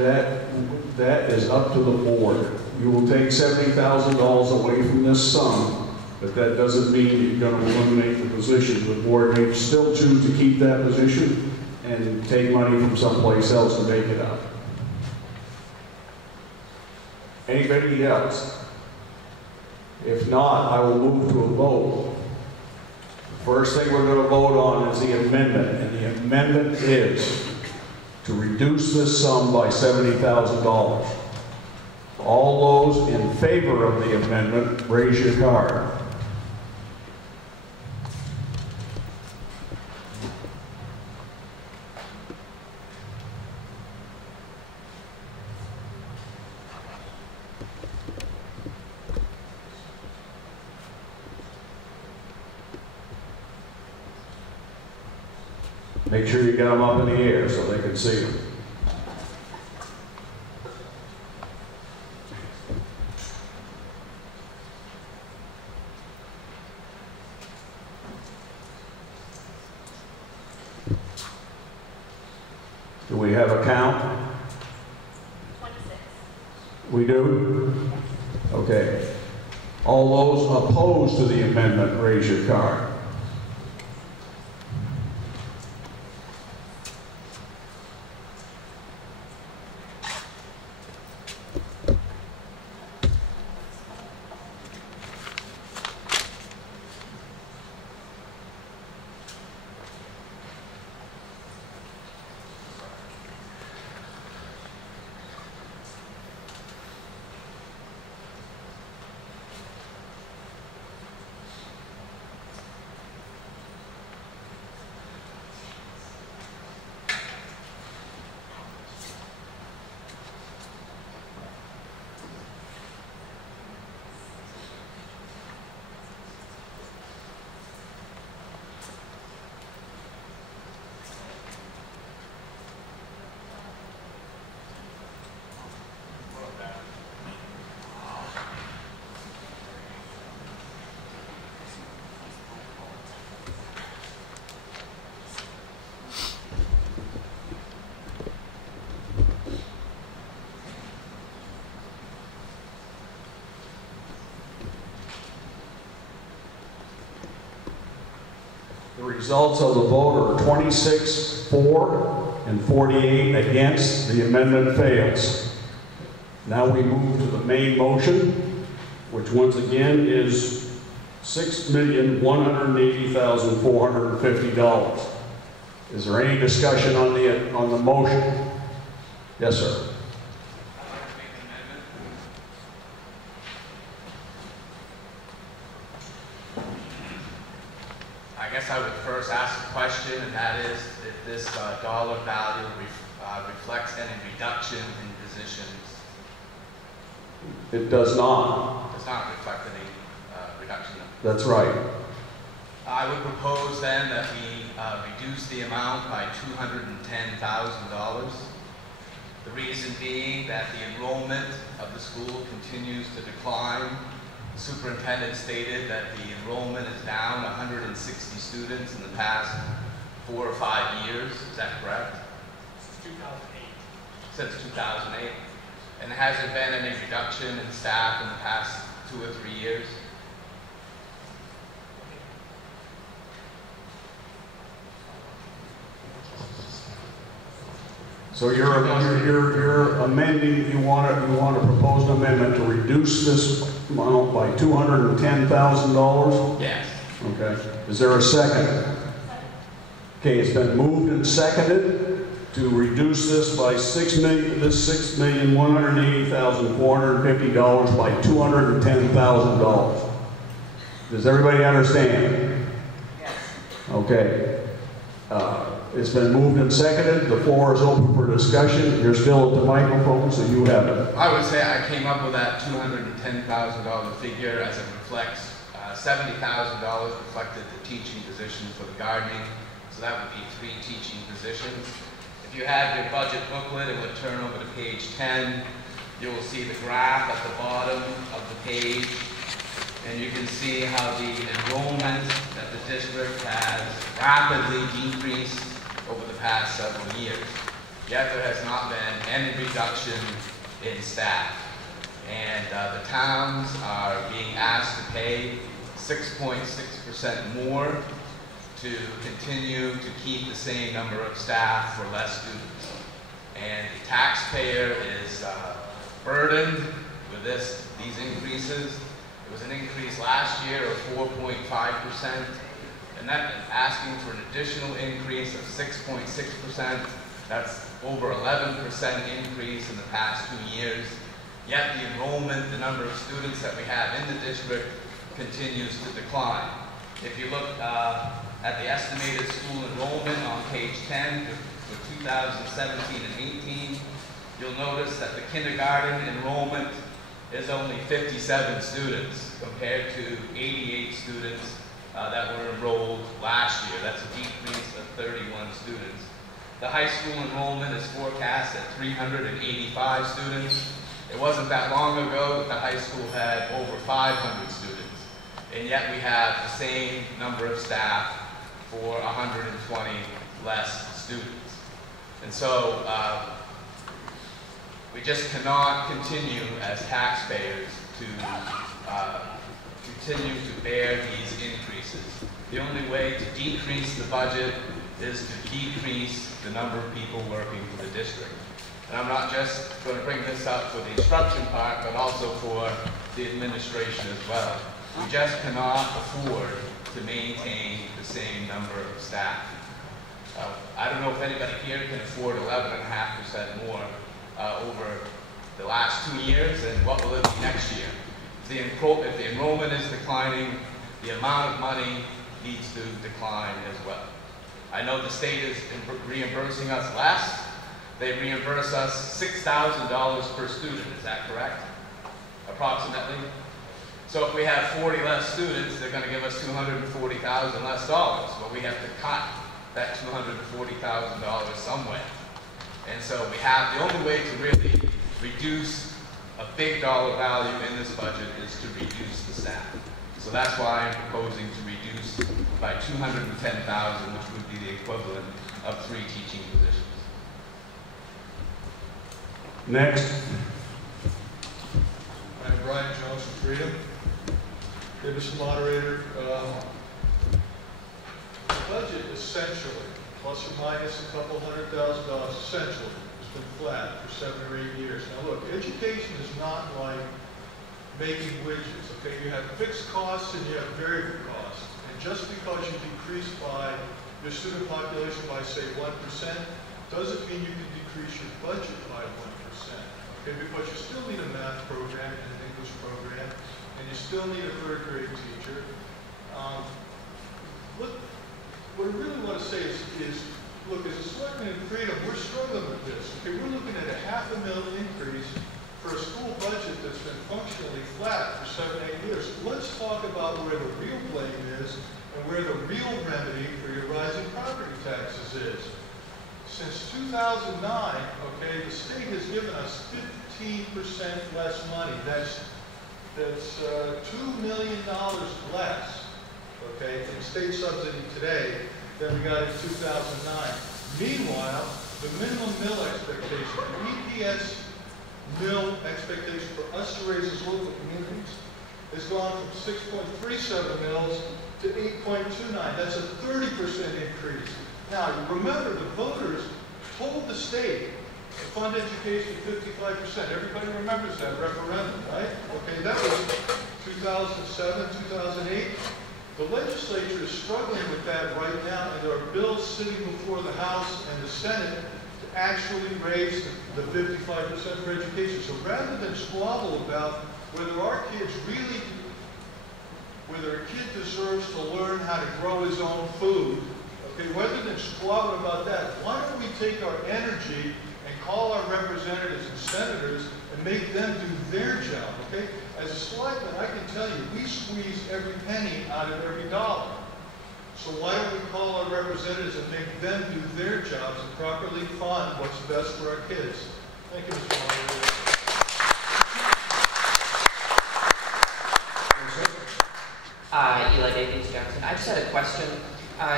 That is up to the board. You will take $70,000 away from this sum, but that doesn't mean that you're going to eliminate the position. The board may still choose to keep that position and take money from someplace else to make it up. Anybody else? If not, I will move to a vote. The first thing we're going to vote on is the amendment, and the amendment is to reduce this sum by $70,000. All those in favor of the amendment, raise your card. Make sure you get them up in the air so they can see them. Do we have a count? 26. We do? Okay. All those opposed to the amendment, raise your card. The results of the vote are 26 for and 48 against. The amendment fails. Now we move to the main motion. which once again is $6,180,450. Is there any discussion on the motion? Yes, sir. I guess I would first ask a question, and that is if this dollar value reflects any reduction in positions. It does not. Does not reflect any reduction. That's right. I would propose then that we reduce the amount by $210,000. The reason being that the enrollment of the school continues to decline. The superintendent stated that the enrollment is down 160 students in the past 4 or 5 years. Is that correct? Since 2008. Since 2008. And there hasn't been any reduction in staff in the past 2 or 3 years. So you're amending, you want to propose an amendment to reduce this amount by $210,000? Yes. Okay. Is there a second? Okay, it's been moved and seconded to reduce this by $6,180,450 by $210,000. Does everybody understand? Yes. Okay. It's been moved and seconded. The floor is open for discussion. You're still at the microphone, so you have it. I would say I came up with that $210,000 figure as it reflects $70,000 reflected the teaching position for the gardening. So that would be 3 teaching positions. If you have your budget booklet, it would turn over to page 10. You will see the graph at the bottom of the page. And you can see how the enrollment that the district has rapidly decreased over the past several years. Yet there has not been any reduction in staff. And the towns are being asked to pay 6.6% more to continue to keep the same number of staff for less students. And the taxpayer is burdened with these increases. There was an increase last year of 4.5%, and that is asking for an additional increase of 6.6%. That's over 11% increase in the past 2 years. Yet the enrollment, the number of students that we have in the district continues to decline. If you look at the estimated school enrollment on page 10 for 2017 and 18, you'll notice that the kindergarten enrollment is only 57 students compared to 88 students that were enrolled last year. That's a decrease of 31 students. The high school enrollment is forecast at 385 students. It wasn't that long ago that the high school had over 500 students, and yet we have the same number of staff for 120 less students. And so we just cannot continue as taxpayers to continue to bear these increases. The only way to decrease the budget is to decrease the number of people working for the district. And I'm not just going to bring this up for the instruction part, but also for the administration as well. We just cannot afford to maintain the same number of staff. I don't know if anybody here can afford 11.5% more over the last 2 years, and what will it be next year? If the enrollment is declining, the amount of money needs to decline as well. I know the state is reimbursing us less. They reimburse us $6,000 per student, is that correct? Approximately. So if we have 40 less students, they're going to give us $240,000 less dollars. Well, we have to cut that $240,000 somewhere. And so we have, the only way to really reduce a big dollar value in this budget is to reduce the staff. So that's why I'm proposing to reduce by $210,000, which would be the equivalent of 3 teaching positions. Next. I'm Brian Jones from Freedom. Mr. Moderator, the budget essentially, plus or minus a couple $100,000, essentially, has been flat for 7 or 8 years. Now look, education is not like making widgets, okay? You have fixed costs and you have variable costs. And just because you decrease by your student population by, say, 1%, doesn't mean you can decrease your budget by 1%, okay? Because you still need a math program and an English program, and you still need a third grade teacher. Look, what I really want to say is look, as a selectman in Freedom, we're struggling with this. Okay, we're looking at a $500,000 increase for a school budget that's been functionally flat for 7-8 years. Let's talk about where the real blame is and where the real remedy for your rising property taxes is. Since 2009, okay, the state has given us 15% less money. That's $2 million less, okay, in state subsidy today than we got in 2009. Meanwhile, the minimum mill expectation, the EPS mill expectation for us to raise as local communities has gone from 6.37 mills to 8.29. That's a 30% increase. Now, remember, the voters told the state to fund education 55%. Everybody remembers that referendum, right? Okay, that was 2007, 2008. The legislature is struggling with that right now, and there are bills sitting before the House and the Senate to actually raise the 55% for education. So rather than squabble about whether our kids really, whether a kid deserves to learn how to grow his own food, okay, rather than squabble about that, why don't we take our energy and call our representatives and senators and make them do their job, okay? As a selectman, I can tell you, we squeeze every penny out of every dollar. So why don't we call our representatives and make them do their jobs and properly fund what's best for our kids? Thank you, Mr. Moderator. Eli Davies Jackson. I just had a question.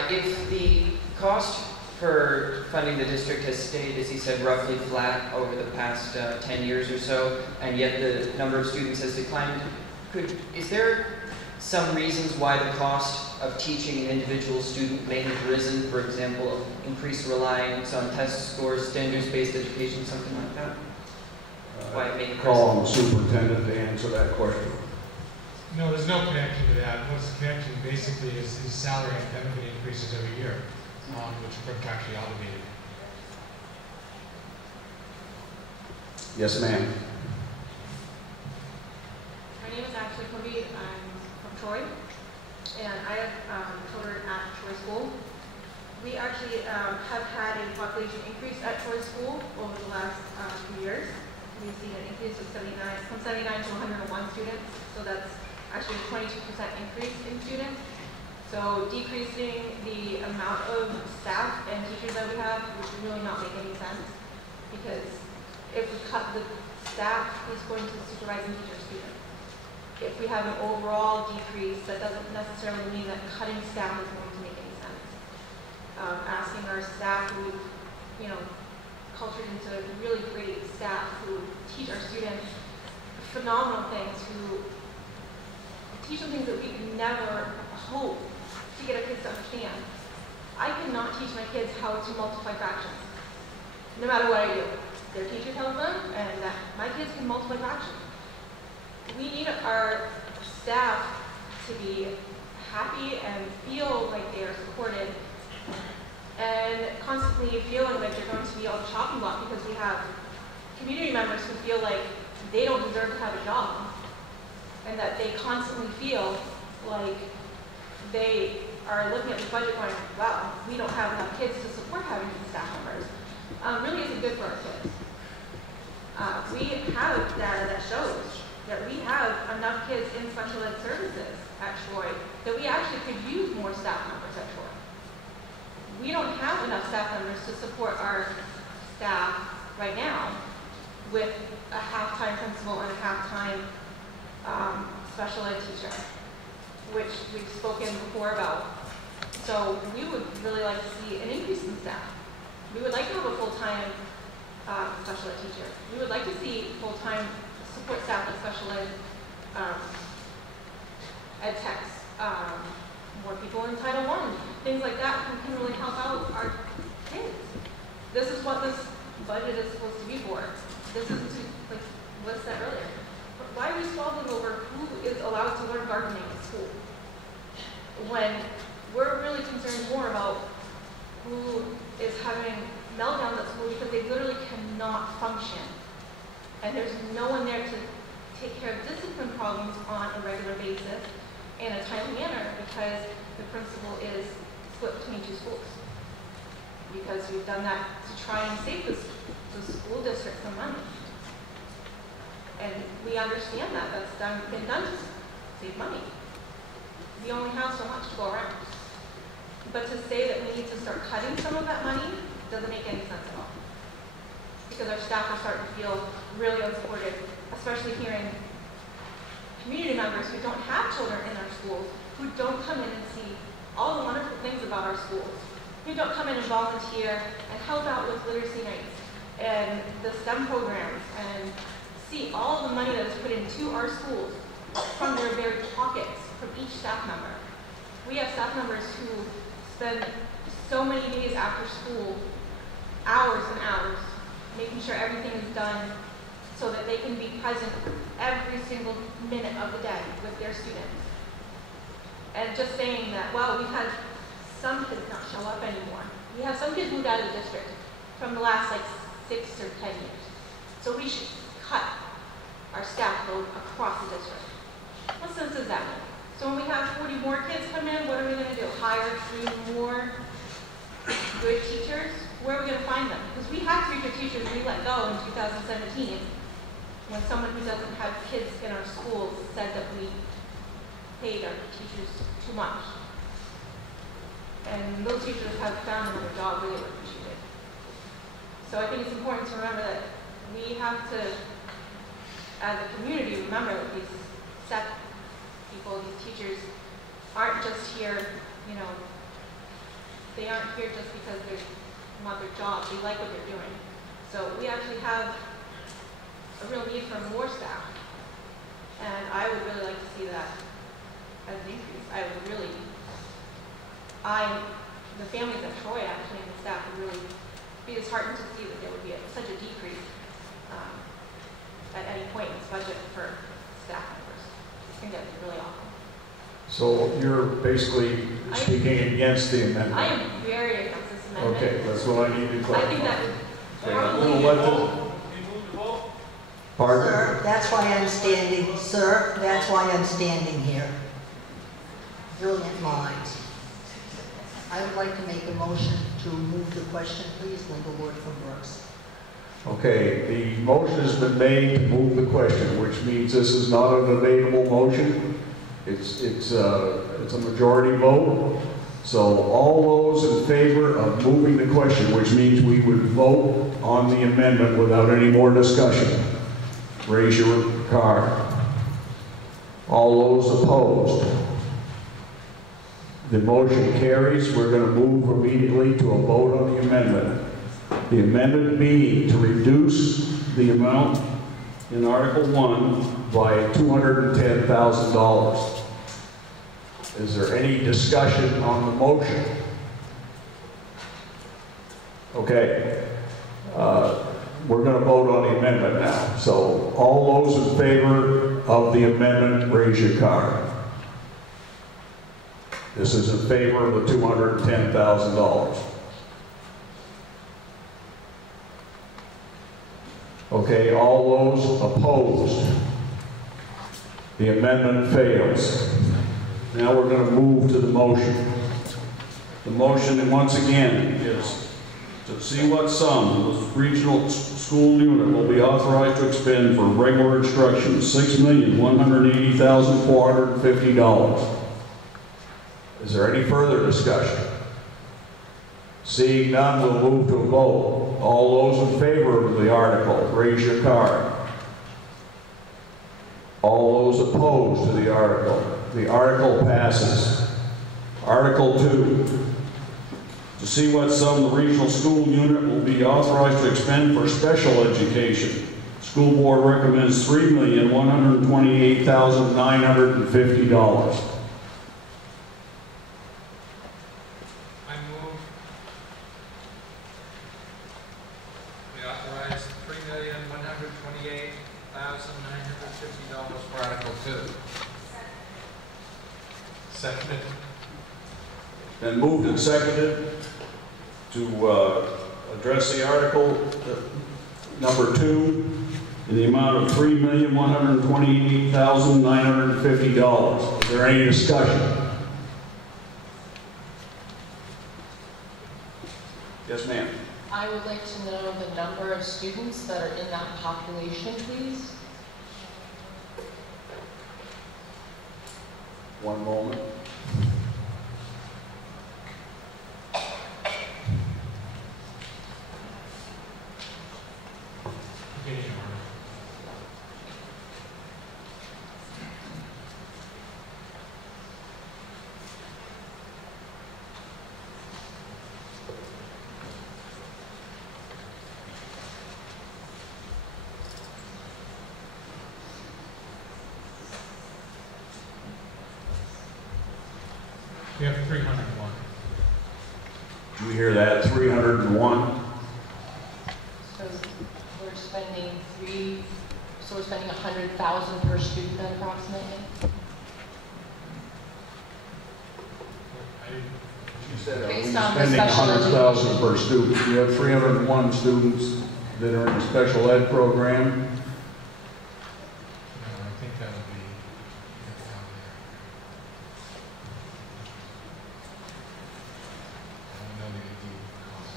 If the cost for funding the district has stayed, as he said, roughly flat over the past 10 years or so, and yet the number of students has declined, is there some reasons why the cost of teaching an individual student may have risen, for example, increased reliance on test scores, standards-based education, something like that? Why it may have Call on the superintendent to answer that question. No, there's no connection to that. What's the connection basically is salary and benefit increases every year, which are contractually obligated. Yes, ma'am. My name is Ashley Covey. I'm from Troy, and I have children at Troy School. We actually have had a population increase at Troy School over the last few years. We've seen an increase of 79 to 101 students, so that's actually a 22% increase in students. So decreasing the amount of staff and teachers that we have would really not make any sense, because if we cut the staff, who's going to supervise and teach our students? If we have an overall decrease, that doesn't necessarily mean that cutting staff is going to make any sense. Asking our staff who, cultured into really great staff who teach our students phenomenal things, who teach them things that we could never hope to get our kids to understand. I cannot teach my kids how to multiply fractions, no matter what I do. Their teacher tells them, and that my kids can multiply fractions. We need our staff to be happy and feel like they are supported, and constantly feeling like they're going to be on the chopping block because we have community members who feel like they don't deserve to have a job, and that they constantly feel like they are looking at the budget going, wow, we don't have enough kids to support having these staff members. Really isn't good for our kids. We have data that shows that we have enough kids in special ed services at Troy that we actually could use more staff members at Troy. We don't have enough staff members to support our staff right now with a half-time principal and a half-time special ed teacher, which we've spoken before about. So we would really like to see an increase in staff. We would like to have a full-time special ed teacher. We would like to see full-time support staff at special ed, ed techs, more people in Title I, things like that who can really help out our kids. This is what this budget is supposed to be for. This isn't to, like Liz said earlier, why are we squabbling over who is allowed to learn gardening in school? When we're really concerned more about who is having meltdowns at school because they literally cannot function. And there's no one there to take care of discipline problems on a regular basis in a timely manner because the principal is split between two schools. Because we've done that to try and save the school district some money. And we understand that. That's been done to save money. We only have so much to go around. But to say that we need to start cutting some of that money doesn't make any sense at all. Because our staff are starting to feel really unsupported, especially hearing community members who don't have children in our schools, who don't come in and see all the wonderful things about our schools, who don't come in and volunteer and help out with literacy nights and the STEM programs and see all the money that is put into our schools from their very pockets, from each staff member. We have staff members who spend so many days after school, hours and hours, making sure everything is done so that they can be present every single minute of the day with their students. And just saying that, well, we've had some kids not show up anymore. We have some kids moved out of the district from the last 6 or 10 years. So we should cut our staff load across the district. What sense does that make? So when we have 40 more kids come in, what are we going to do? Hire 3 more good teachers? Where are we going to find them? Because we had 3 good teachers we let go in 2017 when someone who doesn't have kids in our schools said that we paid our teachers too much. And those teachers have found another job really appreciated. So I think it's important to remember that we have to, as a community, remember that these SEP people, these teachers, aren't just here, you know, they aren't here just because they want their job, they like what they're doing. So we actually have a real need for more staff. And I would really like to see that as an increase. I would really, the families at Troy actually and the staff would really be disheartened to see that there would be such a decrease at any point in this budget for staff members. I think that would be really awful. So you're basically speaking against the amendment? I am very against this amendment. Okay, that's what I need to clarify. I think that would Pardon? Sir, that's why I'm standing, sir, that's why I'm standing here. Brilliant minds. I would like to make a motion to remove the question, please, Linda Ward from Brooks. Okay, the motion has been made to move the question, which means this is not a debatable motion. It's a majority vote. So all those in favor of moving the question, which means we would vote on the amendment without any more discussion, raise your card. All those opposed? The motion carries. We're going to move immediately to a vote on the amendment. The amendment being to reduce the amount in Article 1 by $210,000. Is there any discussion on the motion? Okay. We're going to vote on the amendment now. So all those in favor of the amendment, raise your card. This is in favor of the $210,000. Okay, all those opposed? The amendment fails. Now we're going to move to the motion. The motion, once again, is to see what sum the regional school unit will be authorized to expend for regular instruction, $6,180,450. Is there any further discussion? Seeing none, we'll move to a vote. All those in favor of the article, raise your card. All those opposed to the article passes. Article 2, to see what sum the regional school unit will be authorized to expend for special education. School board recommends $3,128,950. $3,128,950 Seconded. Been moved and seconded to address the article number 2 in the amount of $3,128,950. Is there any discussion? Yes, ma'am. I would like to know the number of students that are in that population, please. One moment. We have 301. Did you hear that? 301? So we're spending $100,000 per student then approximately? She said, are we Based on the spending special $100,000 per student? You have 301 students that are in the special ed program. No, I think that would be down there. I don't know the cost.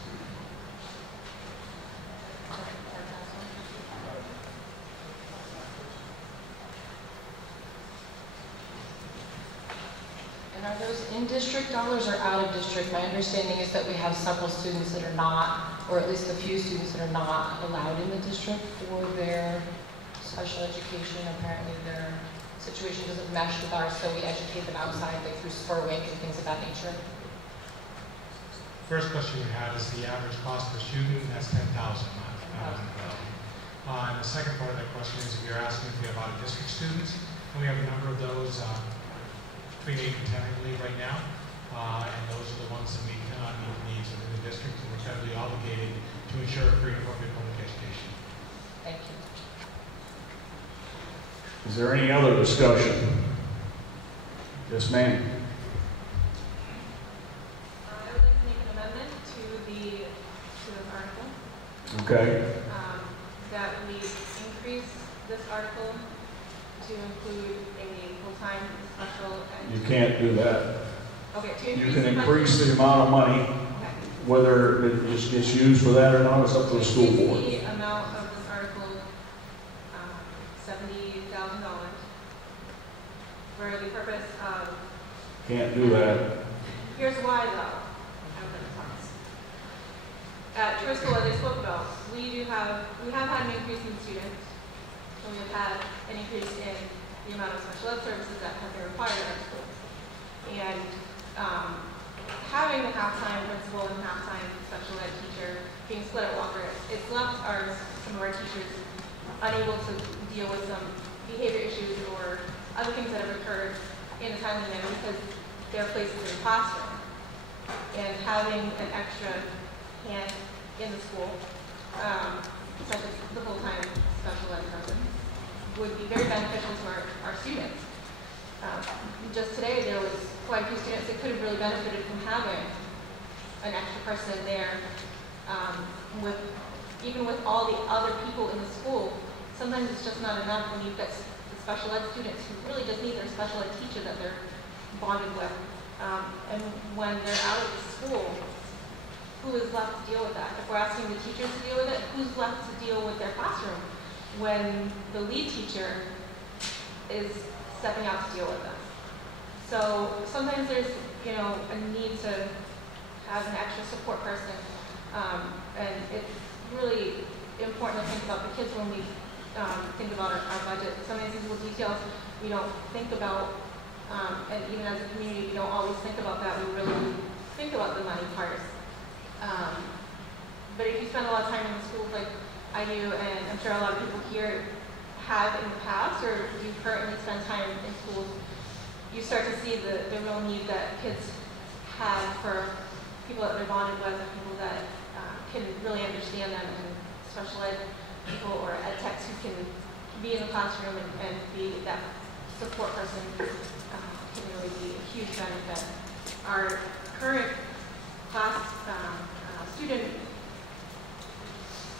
And are those in-district dollars or out-of-district? My understanding is that we have several students that are not, or at least a few students that are not allowed in the district for their special education. Apparently their situation doesn't mesh with ours, so we educate them outside, like through Spur Week and things of that nature. First question we have is the average cost per student, and that's $10,000. And the second part of that question is if you're asking if we have out-of-district students, and we have a number of those between 8 and 10, I believe, right now. And those are the ones that we cannot meet the needs within the district, and we're federally obligated to ensure a free and appropriate public education. Thank you. Is there any other discussion? Yes, ma'am. I would like to make an amendment to this article. Okay. That we increase this article to include a full-time special ed. You can't do that. Okay, to You increase can the increase budget. the amount of money. Okay. Whether it just gets used for that or not, it's up to the school Increase board. the amount of this article, $70,000, for the purpose of, Can't do that. here's why though. At True School, as I spoke about, we have had an increase in students, and we have had an increase in the amount of special ed services that have been required at our schools. And having a half-time principal and half-time special ed teacher being split at Walker, it's left some of our teachers unable to deal with some behavior issues or other things that have occurred in a timely manner because their places in the classroom. And having an extra hand in the school, such as the full-time special ed person, would be very beneficial to our students. Just today, there was quite a few students that could have really benefited from having an extra person there. Even with all the other people in the school, sometimes it's just not enough when you've got the special ed students who really just need their special ed teacher that they're bonded with. And when they're out of the school, who is left to deal with that? If we're asking the teachers to deal with it, who's left to deal with their classroom when the lead teacher is stepping out to deal with them? So sometimes there's, a need to have an extra support person, and it's really important to think about the kids when we think about our budget. Some of these little details we don't think about, and even as a community, we don't always think about that. We really think about the money part. But if you spend a lot of time in the schools like I do, and I'm sure a lot of people here have in the past, or you currently spend time in schools, you start to see the real need that kids have for people that they're bonded with, and people that can really understand them, and special ed people or ed techs who can be in the classroom and be that support person can really be a huge benefit. Our current class student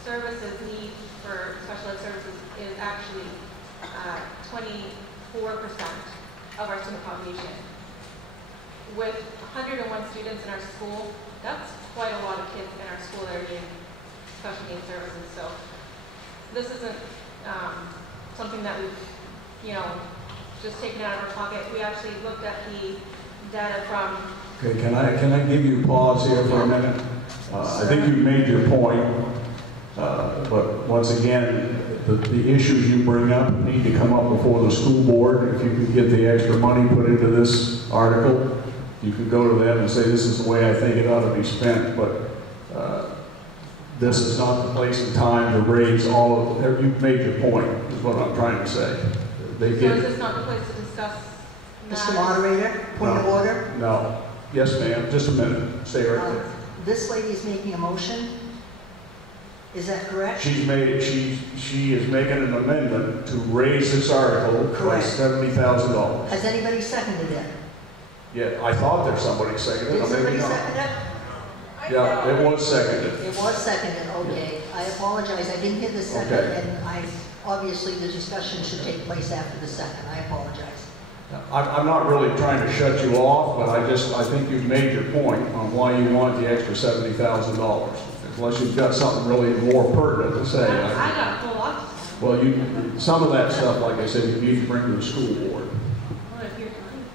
services need for special ed services is actually 24% of our student population. With 101 students in our school, that's quite a lot of kids in our school that are needing special needs services. So this isn't something that we've, just taken out of our pocket. We actually looked at the data from. Okay, can I give you pause here for a minute? I think you've made your point, but once again, the issues you bring up need to come up before the school board. If you can get the extra money put into this article, you can go to them and say, this is the way I think it ought to be spent, but this is not the place and time to raise all of, you've made your point, is what I'm trying to say. So is this not the place to discuss Mr. Moderator, point of order? No. Yes, ma'am. Just a minute. Stay right there. This lady is making a motion. Is that correct? She is making an amendment to raise this article by $70,000. Has anybody seconded it? Yeah, I thought there's somebody seconded it. Did somebody second it? Yeah, it was seconded. It was seconded, okay. I apologize, I didn't hear the second, Okay. and obviously the discussion should take place after the second. I apologize. I'm not really trying to shut you off, but I think you've made your point on why you want the extra $70,000. Unless you've got something really more pertinent to say. I got a whole lot to say. Well, some of that stuff, like I said, you need to bring to the school board. Well, if you're trying.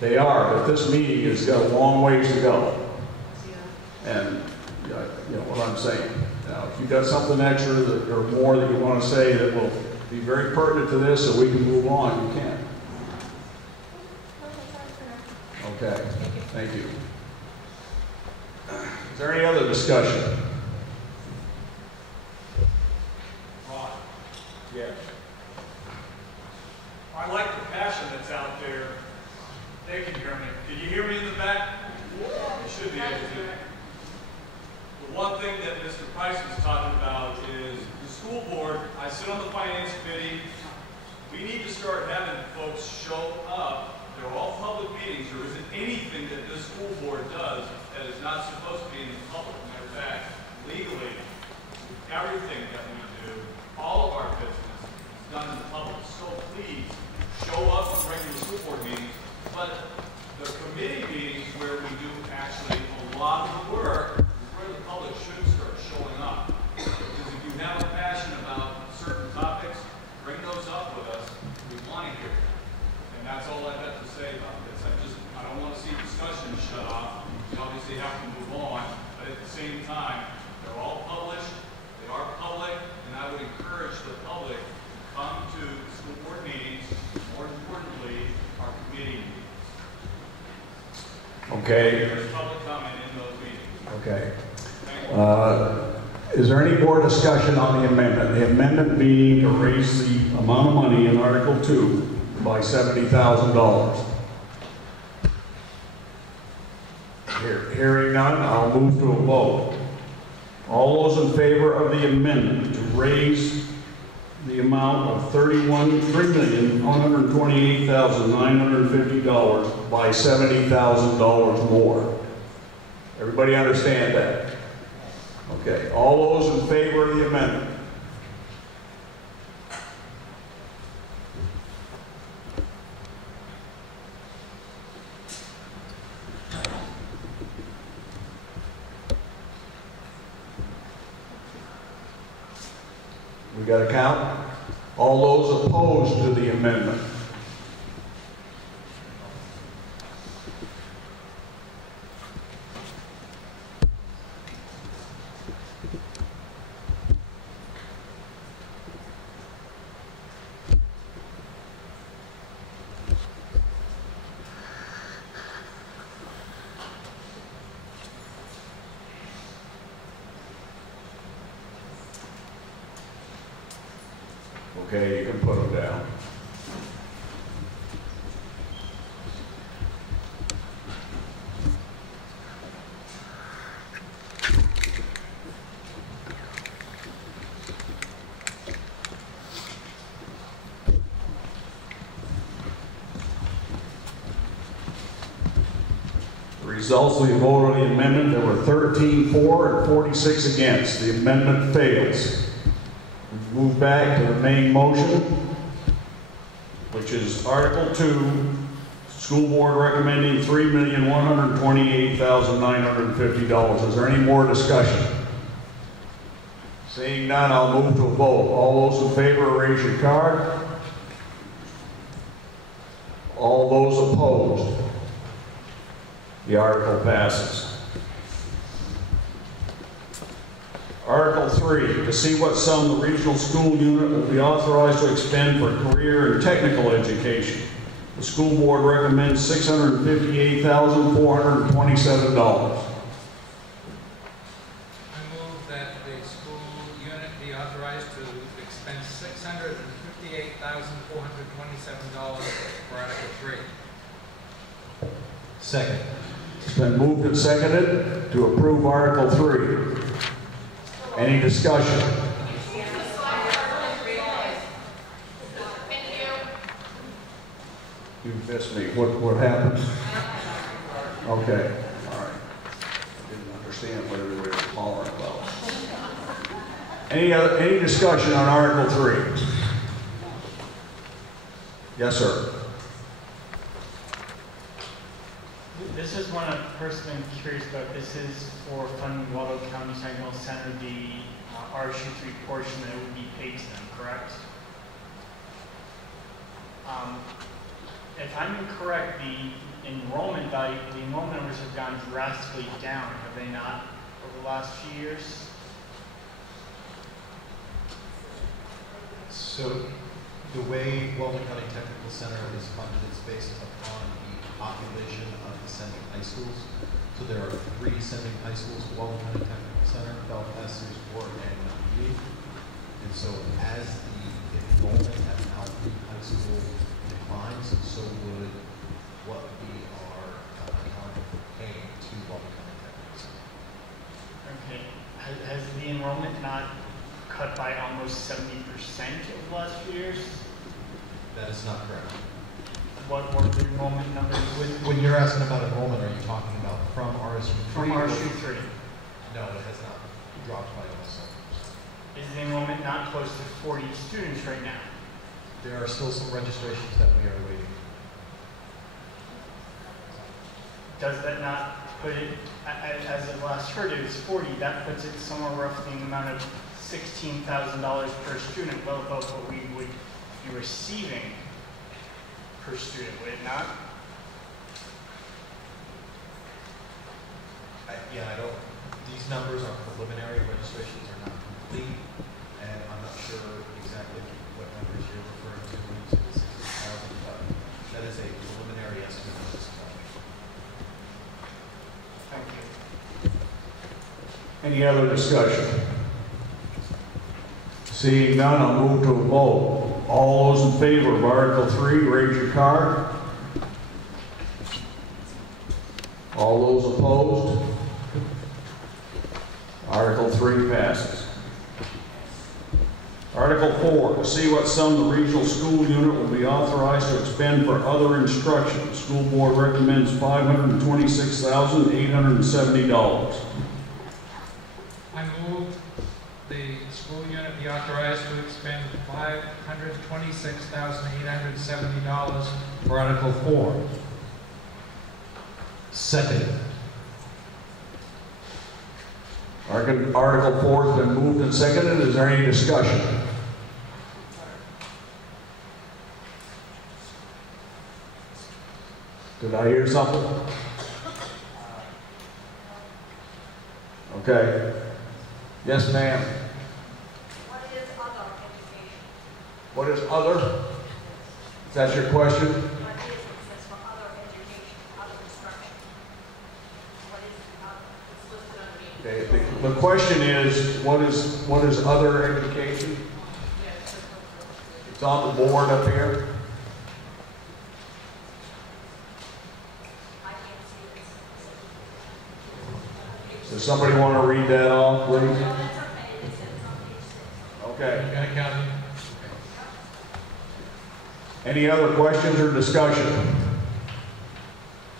They are, but this meeting has got a long ways to go. And you know what I'm saying. Now, if you've got something extra or more that you want to say that will be very pertinent to this so we can move on, you can. Okay, thank you. Is there any other discussion? Ron, Yes. I like the passion that's out there. They can hear me. Can you hear me in the back? You should be able to. The one thing that Mr. Price was talking about is the school board. I sit on the finance committee. We need to start having folks show up. They're all public meetings. There isn't anything that this school board does that is not supposed to be in the public. Matter of fact, legally, everything that we do, all of our business is done in the public. So please, show up for regular school board meetings, but the committee meetings where we do actually a lot of the work is where the public should start showing up. Because if you have a passion about certain topics, bring those up with us. We want to hear it. And that's all I've got to say about this. I don't want to see discussion shut off. We obviously have to move on, but at the same time, they're all published, they are public, and I would encourage the public to come to school board meetings, more importantly, our committee meetings. Okay. There's public comment in those meetings. Okay. Thank you. Is there any more discussion on the amendment? The amendment being to raise the amount of money in Article 2 by $70,000. Hearing none, I'll move to a vote. All those in favor of the amendment to raise the amount of $3,128,950 by $70,000 more. Everybody understand that? Okay. All those in favor of the amendment? We got a count? All those opposed to the amendment? Okay, you can put them down. Results of the vote on the amendment, there were 13 for and 46 against. The amendment fails. We move back to the main motion, which is Article 2, School Board recommending $3,128,950. Is there any more discussion? Seeing none, I'll move to a vote. All those in favor, raise your card. All those opposed. The article passes. Article 3, to see what sum the regional school unit will be authorized to expend for career and technical education. The school board recommends $658,427. Second. It's been moved and seconded to approve Article 3. Any discussion? You missed me. What happened? Okay. All right. I didn't understand what everybody was hollering about. Any discussion on Article 3? Yes, sir. This is one I've personally been curious about. This is for funding Waldo County Technical Center, the RSU 3 portion that would be paid to them, correct? If I'm incorrect, the enrollment value, the enrollment numbers have gone drastically down, have they not, over the last few years? So the way Waldo County Technical Center is funded is based upon the population of descending high schools. So there are 3 descending high schools at Waldo County Technical Center, Belfast, Ward, and Mountain. And so as the enrollment at Mountain High School declines, so would what we are paying to Waldo County Technical Center. Okay. Has the enrollment not cut by almost 70% over the last few years? That is not correct. What were the enrollment numbers? When you're asking about enrollment, are you talking about from RSU 3? From RSU 3. No, it has not dropped by almost 70%. Is the enrollment not close to 40 students right now? There are still some registrations that we are waiting. Does that not put it, as of last heard, it was 40, that puts it somewhere roughly in the amount of $16,000 per student, well above what we would be receiving per student, would it not? Yeah, I don't, these numbers are preliminary, registrations are not complete, and I'm not sure exactly what numbers you're referring to when you say the 60,000, but that is a preliminary estimate at this point. Thank you. Any other discussion? Seeing none, I'll move to a vote. All those in favor of Article 3, raise your card. All those opposed? Article 3 passes. Article 4, to see what sum the regional school unit will be authorized to expend for other instruction. The school board recommends $526,870. I move the school unit be authorized to expend $526,870 for Article 4. Second. Article 4 has been moved and seconded. Is there any discussion? Did I hear something? Okay. Yes, ma'am. What is other education? What is other? Is that your question? What is it says for other education, other instruction? What is other? It's listed underneath. Okay. The question is, what is other education? It's on the board up here. Does somebody want to read that off, please? Okay. Any other questions or discussion?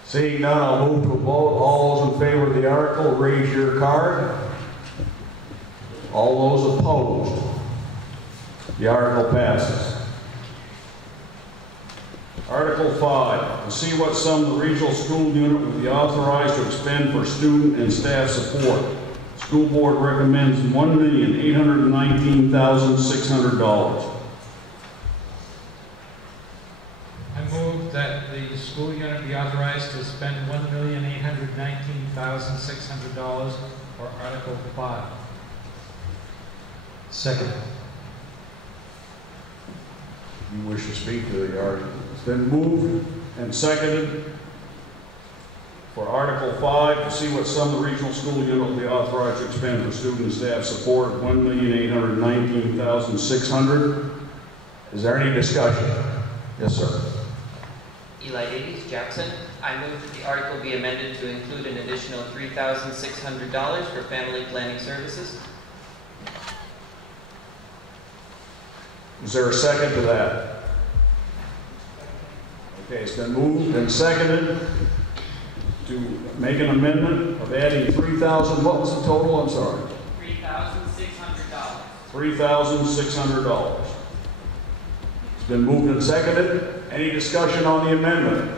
Seeing none, I'll move to a vote. All those in favor of the article, raise your card. All those opposed, the article passes. Article 5, to see what sum the regional school unit will be authorized to expend for student and staff support. School board recommends $1,819,600. I move that the school unit be authorized to spend $1,819,600 for Article 5. Second. You wish to speak to the article? It's been moved and seconded for Article 5 to see what sum the regional school unit will be authorized to expend for student and staff support of $1,819,600. Is there any discussion? Yes, sir. Eli Davies, Jackson. I move that the article be amended to include an additional $3,600 for family planning services. Is there a second to that? Okay, it's been moved and seconded to make an amendment of adding 3,000. What was the total? I'm sorry. $3,600. $3,600. It's been moved and seconded. Any discussion on the amendment?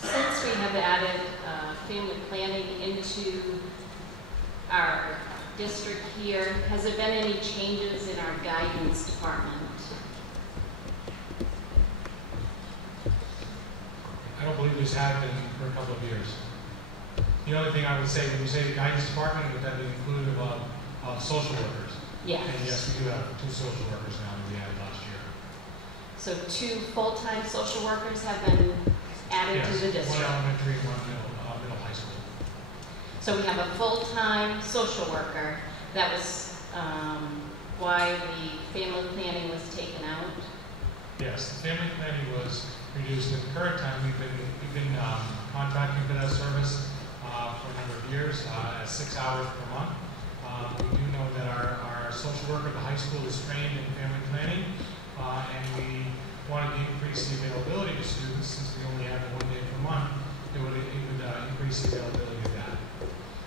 Since we have added family planning into our district here, has there been any changes in our guidance department? I don't believe this has been for a couple of years. The only thing I would say, when you say the guidance department, would that be inclusive of social workers? Yes. And yes, we do have 2 social workers now that we added last year. So 2 full-time social workers have been added to the district? 1 elementary and 1 middle high school. So we have a full-time social worker. That was why the family planning was taken out? Yes, the family planning was reduced. At the current time, we've been contracting for that service for a number of years at 6 hours per month. We do know that our social worker at the high school is trained in family planning, and we wanted to increase the availability to students. Since we only have 1 day per month, it would increase the availability of that.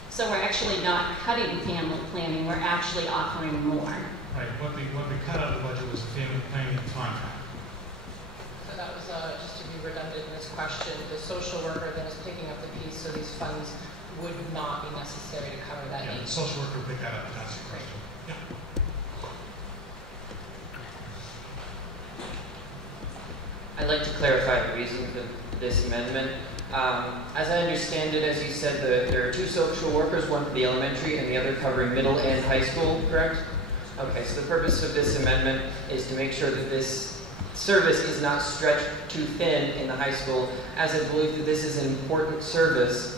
So we're actually not cutting family planning, we're actually offering more. Right, what we cut out of the budget was family planning contract. So that was, just to be redundant in this question, the social worker then is picking up the piece, so these funds would not be necessary to cover that Yeah, need. the social worker will pick that up, that's the question. Yeah. I'd like to clarify the reason for this amendment. As I understand it, as you said, there are 2 social workers, one for the elementary and the other covering middle and high school, correct? Okay, so the purpose of this amendment is to make sure that this service is not stretched too thin in the high school, as I believe that this is an important service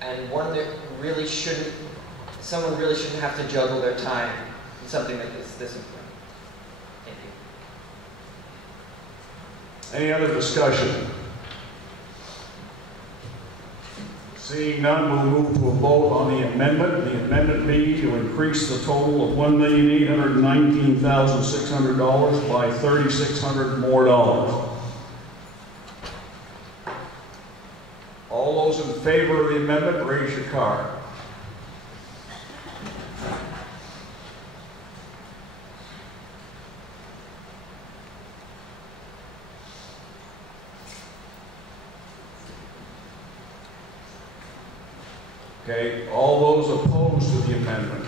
and one that really shouldn't, someone really shouldn't have to juggle their time in something that is this important. Thank you. Any other discussion? Seeing none, we'll move to a vote on the amendment. The amendment being to increase the total of $1,819,600 by $3,600 more. All those in favor of the amendment, raise your card. Okay, all those opposed to the amendment?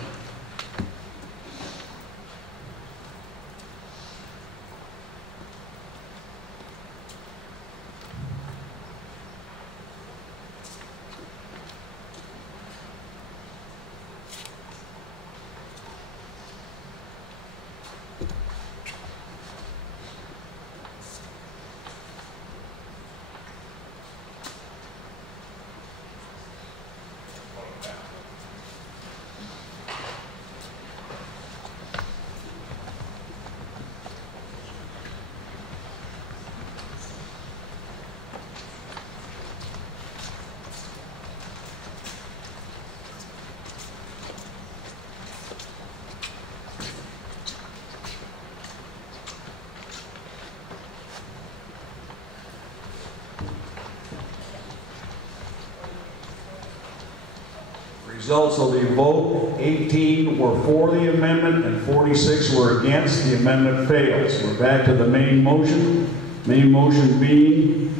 Results of the vote, 18 were for the amendment and 46 were against. The amendment fails. We're back to the main motion. Main motion being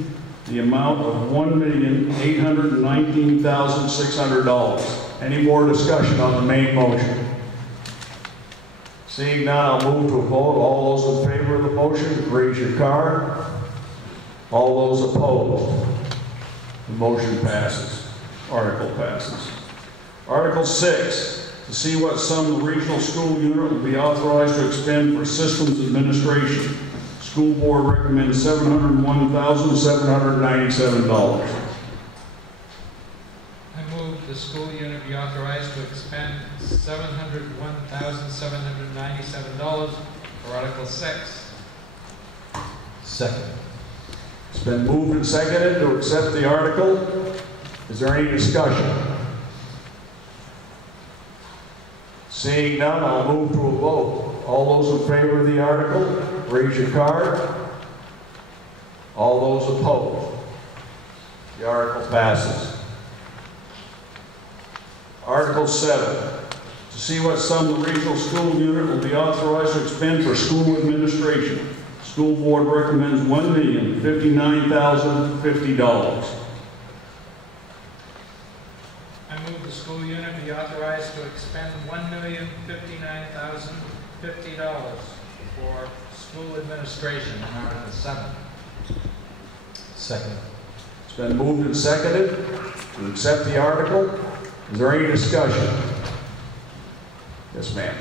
the amount of $1,819,600. Any more discussion on the main motion? Seeing none, I'll move to a vote. All those in favor of the motion, raise your card. All those opposed, the motion passes. Article passes. Article 6, to see what sum the regional school unit will be authorized to expend for systems administration. School board recommends $701,797. I move the school unit be authorized to expend $701,797 for Article 6. Second. It's been moved and seconded to accept the article. Is there any discussion? Seeing none, I'll move to a vote. All those in favor of the article, raise your card. All those opposed, the article passes. Article 7, to see what sum the regional school unit will be authorized to expend for school administration. School board recommends $1,059,050. I move the school unit be authorized to expend $1,059,050 for school administration in Article 7. Second. It's been moved and seconded to accept the article. Is there any discussion? Yes, ma'am.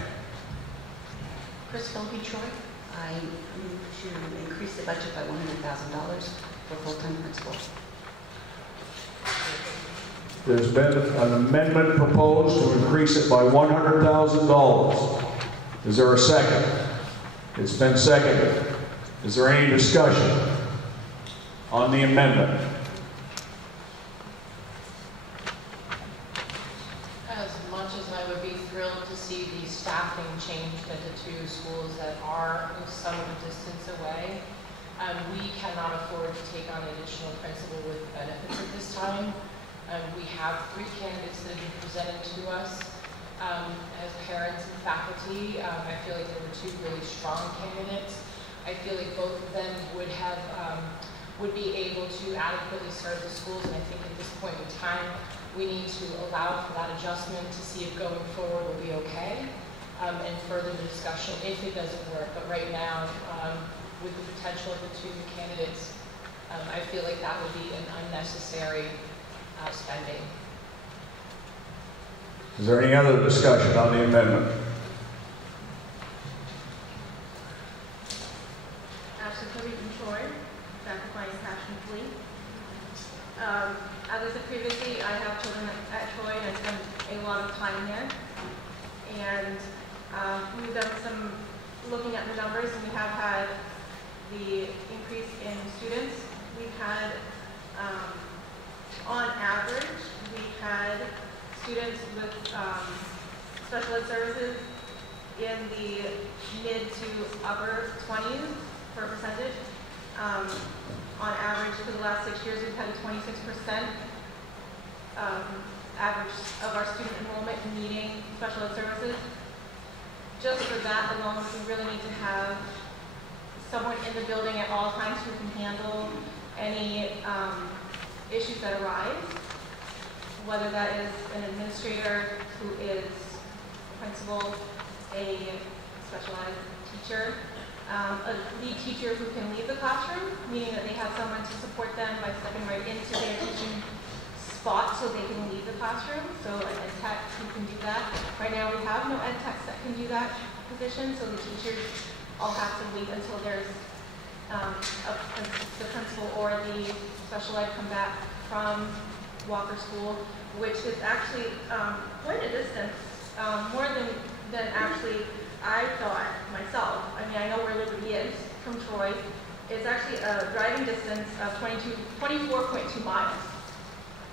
Crystal Detroit. I move to increase the budget by $100,000 for full-time principals. There's been an amendment proposed to increase it by $100,000. Is there a second? It's been seconded. Is there any discussion on the amendment? As much as I would be thrilled to see the staffing changed into 2 schools that are some of a distance away, we cannot afford to take on an additional principal with benefits at this time. We have 3 candidates that have been presented to us as parents and faculty. I feel like there were 2 really strong candidates. I feel like both of them would have would be able to adequately serve the schools, and I think at this point in time we need to allow for that adjustment to see if going forward will be okay, and further the discussion if it doesn't work. But right now, with the potential of the 2 candidates, I feel like that would be an unnecessary spending. Is there any other discussion on the amendment? As I said previously, I have children at Troy and I spend a lot of time there. And we've done some looking at the numbers, and we have had the increase in students. We've had, on average, we've had students with special ed services in the mid to upper 20s for percentage. On average, for the last 6 years, we've had a 26% average of our student enrollment needing special ed services. Just for that alone, we really need to have someone in the building at all times who can handle any issues that arise, whether that is an administrator who is a principal, a special ed teacher, a lead teacher who can leave the classroom, meaning that they have someone to support them by stepping right into their teaching spot so they can leave the classroom. So an ed tech who can do that. Right now we have no ed techs that can do that position, so the teachers all have to wait until there's the principal or the special ed come back from Walker School, which is actually quite a distance, more than actually I thought myself. I mean, I know where Liberty is from Troy. It's actually a driving distance of 24.2 miles,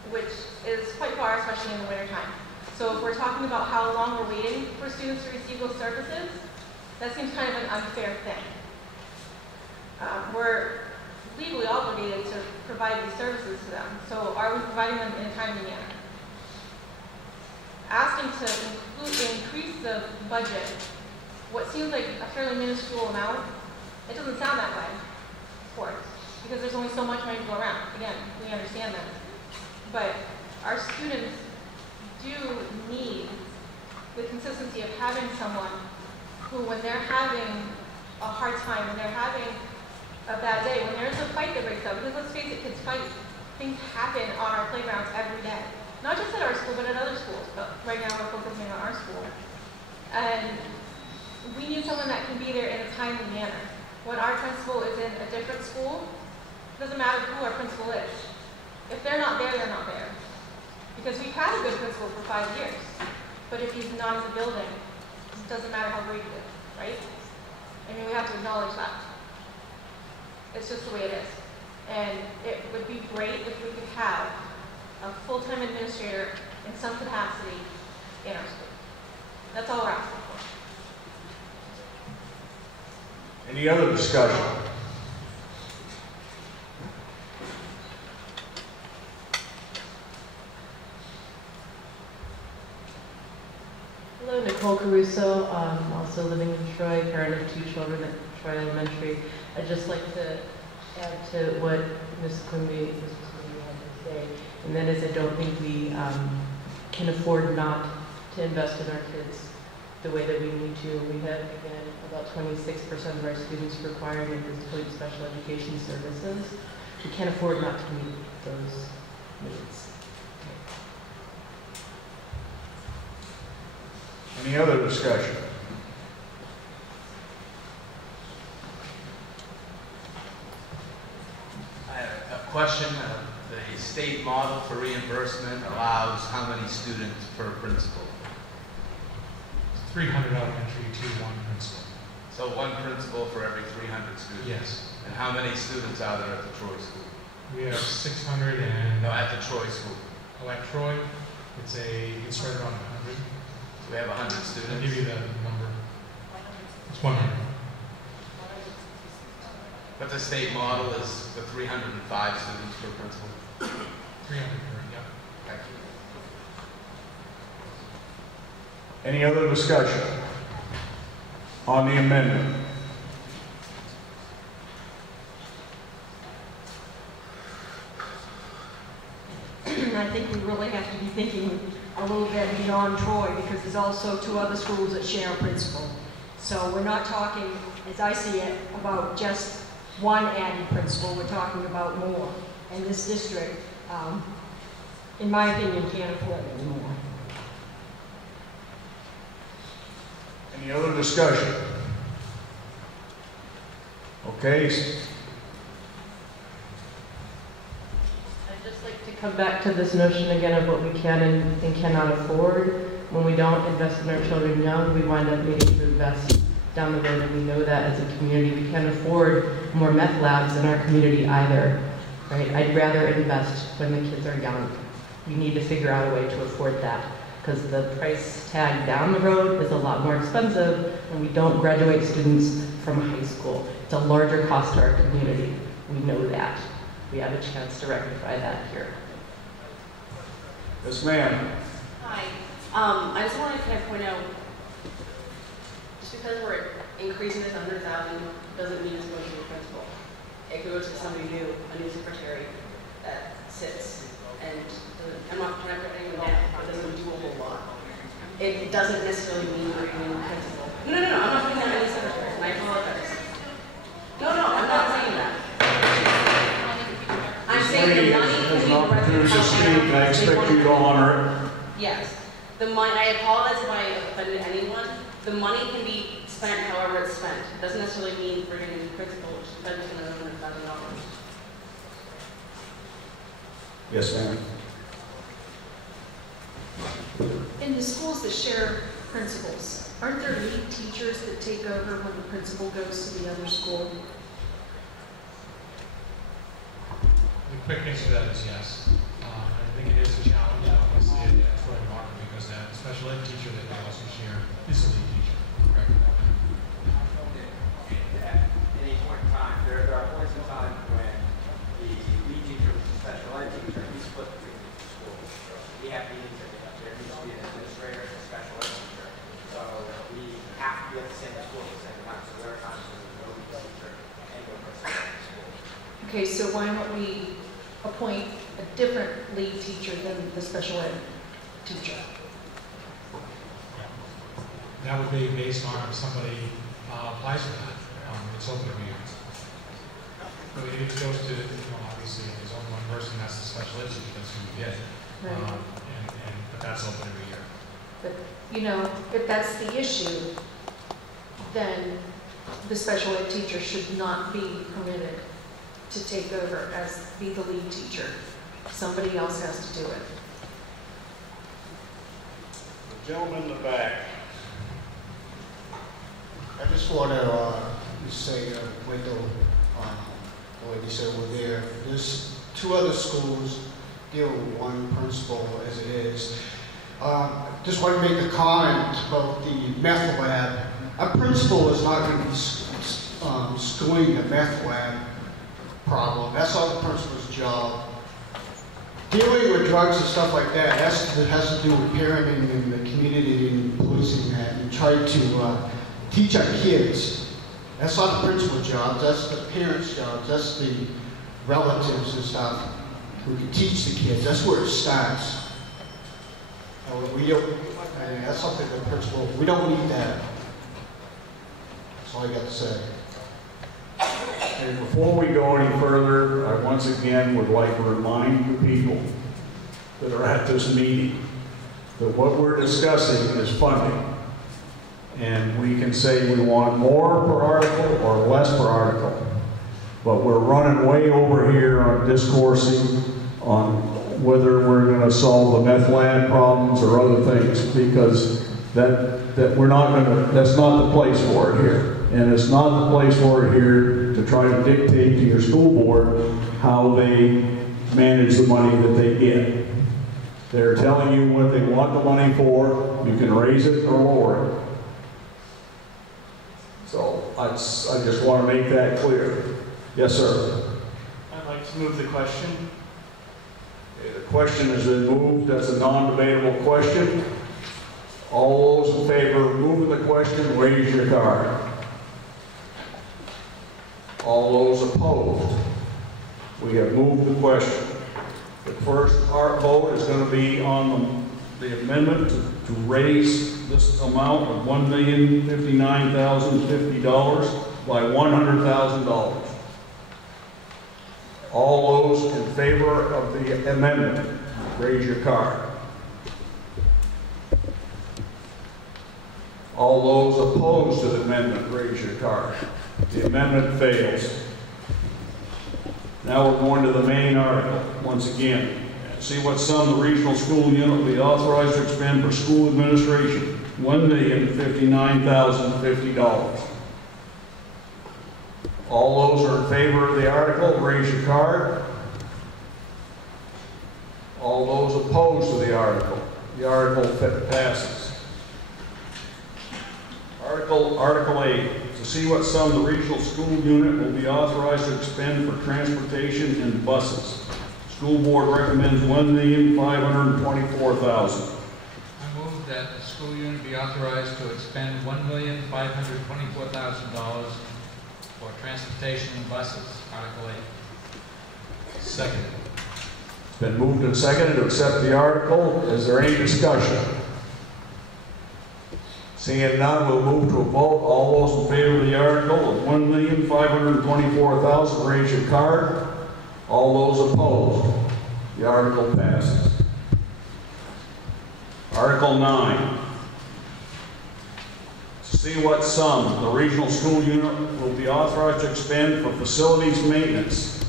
which is quite far, especially in the wintertime. So if we're talking about how long we're waiting for students to receive those services, that seems kind of an unfair thing. We're legally obligated to provide these services to them. So are we providing them in a timely manner? asking to increase the budget, what seems like a fairly minuscule amount, it doesn't sound that way, of course, because there's only so much money to go around. Again, we understand that. But our students do need the consistency of having someone who, when they're having a hard time, when they're having a bad day, when there's a fight that breaks out, because let's face it, kids fight. Things happen on our playgrounds every day. Not just at our school, but at other schools. But right now we're focusing on our school. And we need someone that can be there in a timely manner. When our principal is in a different school, it doesn't matter who our principal is. If they're not there, they're not there. Because we've had a good principal for 5 years. But if he's not in the building, it doesn't matter how great he is, right? I mean, we have to acknowledge that. It's just the way it is. And it would be great if we could have a full-time administrator in some capacity in our school. That's all we're asking for. Any other discussion? Hello, Nicole Caruso, also living in Troy, parent of 2 children at Troy Elementary. I'd just like to add to what Ms. Quimby had to say, and that is I don't think we can afford not to invest in our kids the way that we need to. We have, again, about 26% of our students requiring at this point special education services. We can't afford not to meet those needs. Any other discussion? I have a question. The state model for reimbursement allows how many students per principal? 300 elementary to 1 principal. So 1 principal for every 300 students? Yes. And how many students are there at the Troy school? We have 600 and... No, at the Troy school. Oh, at Troy, it's right around 100. We have 100 students. I'll give you the number. It's 100. But the state model is the 305 students per principal. 300 per, yeah. Thank you. Any other discussion on the amendment? I think we really have to be thinking a little bit beyond Troy, because there's also 2 other schools that share a principal. So we're not talking, as I see it, about just 1 added principal. We're talking about more. And this district, in my opinion, can't afford any more. Any other discussion? Okay. I'd just like to come back to this notion again of what we can and cannot afford. When we don't invest in our children young, we wind up needing to invest down the road, and we know that as a community. We can't afford more meth labs in our community either, right? I'd rather invest when the kids are young. We need to figure out a way to afford that, because the price tag down the road is a lot more expensive when we don't graduate students from high school. It's a larger cost to our community. We know that. We have a chance to rectify that here. Yes, ma'am. Hi. I just wanted to kind of point out, just because we're increasing this 100,000 doesn't mean it's going to be a principal. It could go to somebody new, a new secretary that sits and I'm not trying to put anyone down, but doesn't do a whole lot. It doesn't necessarily mean we're being a principal. No, I'm not putting down any secretaries, and I apologize. No, I'm not saying that. I'm saying the money can be Opportunity to speak, I expect you to honor it. Yes. The money, I apologize if I offended anyone. The money can be spent however it's spent. It doesn't necessarily mean bringing in a principal, which is spending another $100,000. Yes, ma'am. In the schools that share principals, aren't there lead teachers that take over when the principal goes to the other school? The quick answer to that is yes. I think it is a challenge, obviously, at Troy and Markham, because that special ed teacher that they also share is a lead teacher. Correct. At any point in time, there are points in time when the lead teacher was a special ed teacher, he's split between the schools. We have meetings every day. There needs to be an administrator Okay, so why don't we appoint a different lead teacher than the special ed teacher? That would be based on if somebody applies for that. It's open every year. So it goes to, obviously, if there's only one person, that's the special ed teacher, that's who you get. Right. But that's open every year. But, if that's the issue, then the special ed teacher should not be permitted to take over as be the lead teacher. Somebody else has to do it. The gentleman in the back. I just want to say, Wendell, the lady said we're there. There's 2 other schools, deal with one principal as it is. Just want to make a comment about the meth lab. A principal is not going to be schooling the meth lab problem. That's not the principal's job. Dealing with drugs and stuff like that, has to do with parenting in the community and policing that and try to teach our kids. That's not the principal's job, that's the parents' job, that's the relatives and stuff who can teach the kids. That's where it starts. That's something the principal, we don't need that. That's all I got to say. And before we go any further, I once again would like to remind the people that are at this meeting that what we're discussing is funding. And we can say we want more per article or less per article. But we're running way over here on discoursing on whether we're going to solve the meth lab problems or other things, because that we're not going to, that's not the place for it here. And it's not the place for it here to try to dictate to your school board how they manage the money that they get. They're telling you what they want the money for. You can raise it or lower it. So I just want to make that clear. Yes, sir. I'd like to move the question. Okay, the question has been moved. That's a non-debatable question. All those in favor of moving the question, raise your card. All those opposed? We have moved the question. The first vote is going to be on the amendment to raise this amount of $1,059,050 by $100,000. All those in favor of the amendment, raise your card. All those opposed to the amendment, raise your card. The amendment fails. Now we're going to the main article once again. See what sum the regional school unit will be authorized to expend for school administration. $1,059,050. All those are in favor of the article, raise your card. All those opposed to the article passes. Article 8, to see what sum the regional school unit will be authorized to expend for transportation and buses. School board recommends $1,524,000. I move that the school unit be authorized to expend $1,524,000 for transportation and buses. Article 8. Second. It's been moved and seconded to accept the article. Is there any discussion? Seeing none, we'll move to a vote. All those in favor of the article of $1,524,000, raise your card. All those opposed, the article passes. Article 9. To see what sum the regional school unit will be authorized to expend for facilities maintenance.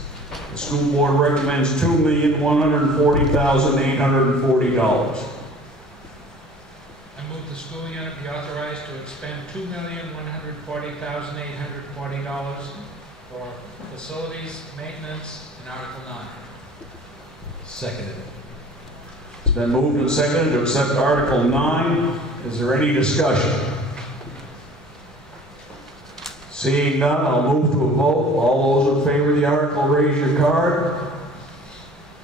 The school board recommends $2,140,840. The school unit be authorized to expend $2,140,840 for facilities, maintenance, and Article 9. Seconded. It's been moved and seconded to accept Article 9. Is there any discussion? Seeing none, I'll move to a vote. All those in favor of the article, raise your card.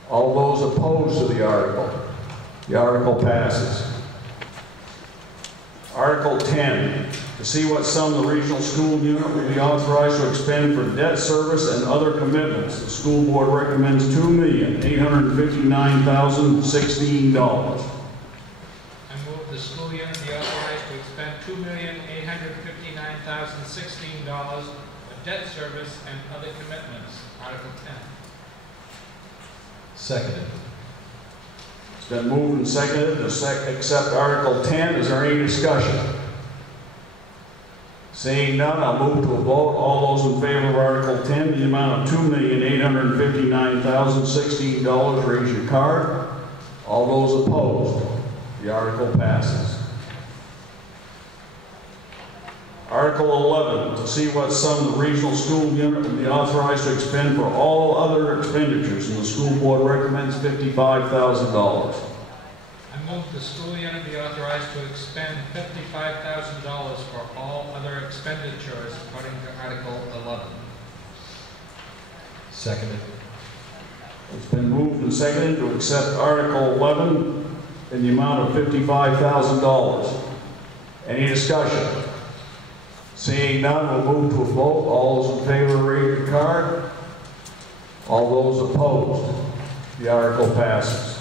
All those opposed to the article passes. Article Article 10, to see what sum the regional school unit will be authorized to expend for debt service and other commitments. The school board recommends $2,859,016. I move the school unit be authorized to expend $2,859,016 for debt service and other commitments. Article 10. Seconded. It's been moved and seconded to accept Article 10. Is there any discussion? Seeing none, I'll move to a vote. All those in favor of Article 10, the amount of $2,859,016, raise your card. All those opposed, the article passes. Article 11, to see what sum the regional school unit will be authorized to expend for all other expenditures, and the school board recommends $55,000. I move the school unit be authorized to expend $55,000 for all other expenditures according to Article 11. Seconded. It's been moved and seconded to accept Article 11 in the amount of $55,000. Any discussion? Seeing none, we'll move to a vote. All those in favor, raise your card. All those opposed, the article passes.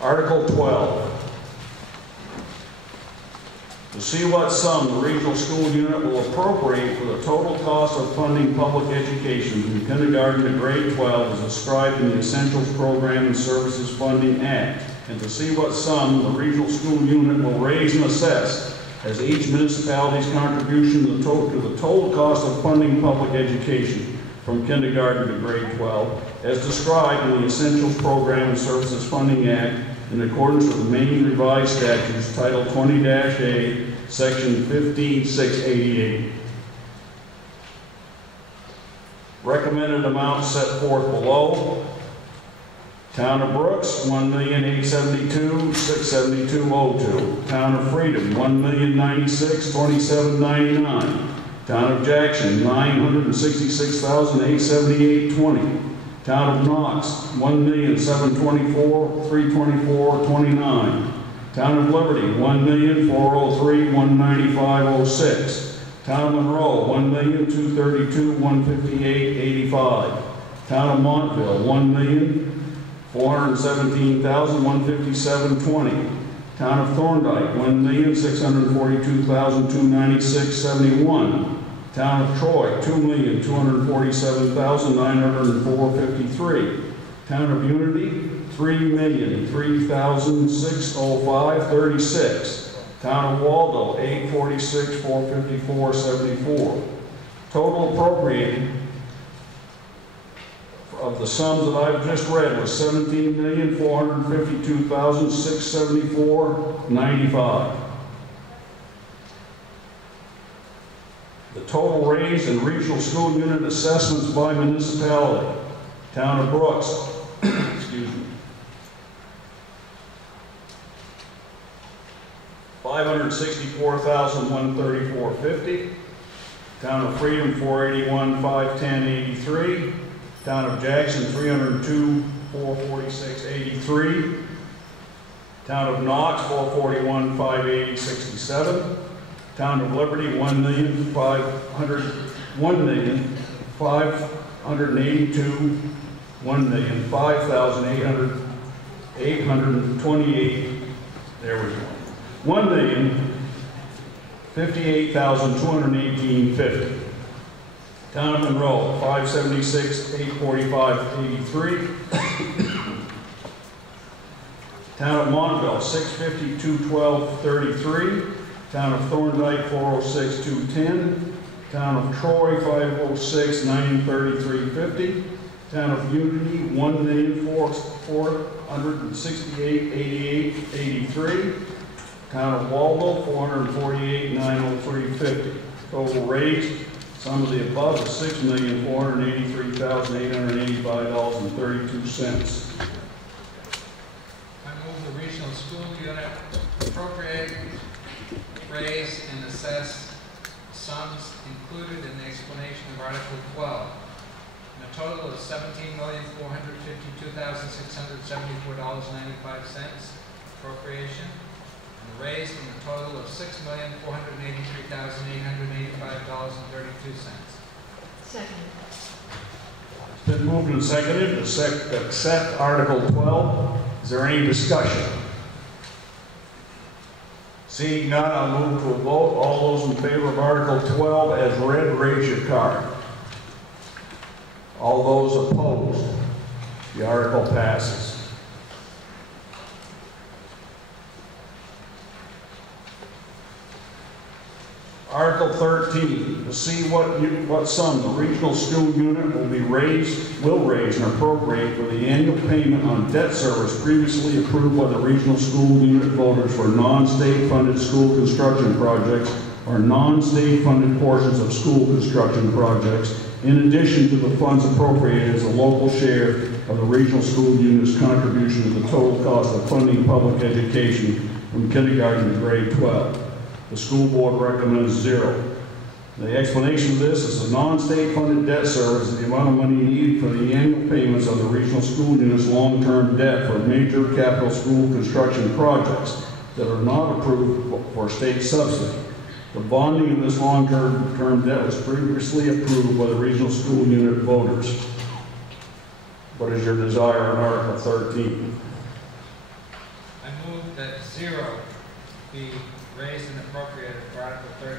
Article 12. To see what sum the regional school unit will appropriate for the total cost of funding public education from kindergarten to grade 12 as described in the Essentials Program and Services Funding Act, and to see what sum the regional school unit will raise and assess as each municipality's contribution to the total cost of funding public education from kindergarten to grade 12, as described in the Essentials Program and Services Funding Act in accordance with the Maine Revised Statutes, Title 20-A, Section 15688. Recommended amounts set forth below. Town of Brooks, $1,872,672.02. Town of Freedom, $1,096,2799. Town of Jackson, $966,878.20. Town of Knox, $1,724,324.29. Town of Liberty, $1,403,195.06. Town of Monroe, $1,232,158.85. Town of Montville, $1,417,157.20. Town of Thorndike, $1,642,296.71. Town of Troy, $2,247,904.53. Town of Unity, $3,003,605.36. Town of Waldo, $846,454.74. Total appropriated of the sums that I've just read was $17,452,674.95. The total raised in regional school unit assessments by municipality. Town of Brooks, excuse me, $564,134.50. Town of Freedom, $481,510.83. Town of Jackson, $302,446.83. Town of Knox, $441,580.67. Town of Liberty, $1,528,828. There we go. $1,058,218.50. Town of Monroe, $576,845.83. Town of Montville, $652,212.33. Town of Thorndike, $406,210. Town of Troy, $506,933.50. Town of Unity, $1,468,88.83. Town of Waldo, $448,903.50. Total raised, sum of the above is $6,483,885.32. I move the regional school unit appropriate, raise, and assess sums included in the explanation of Article 12. And a total of $17,452,674.95 appropriation. And the raised from a total of $6,483,885.32. Second. It's been moved and seconded to accept Article 12. Is there any discussion? Seeing none, I'll move to a vote. All those in favor of Article 12 as read, raise your card. All those opposed, the article passes. Article 13, to see what sum the regional school unit will raise and appropriate for the annual payment on debt service previously approved by the regional school unit voters for non-state funded school construction projects or non-state funded portions of school construction projects, in addition to the funds appropriated as a local share of the regional school unit's contribution to the total cost of funding public education from kindergarten to grade 12. The school board recommends 0. The explanation of this is the non-state funded debt service is the amount of money needed for the annual payments of the regional school unit's long-term debt for major capital school construction projects that are not approved for state subsidy. The bonding of this long-term debt was previously approved by the regional school unit voters. What is your desire on Article 13? I move that 0 be raised and appropriated for Article 13.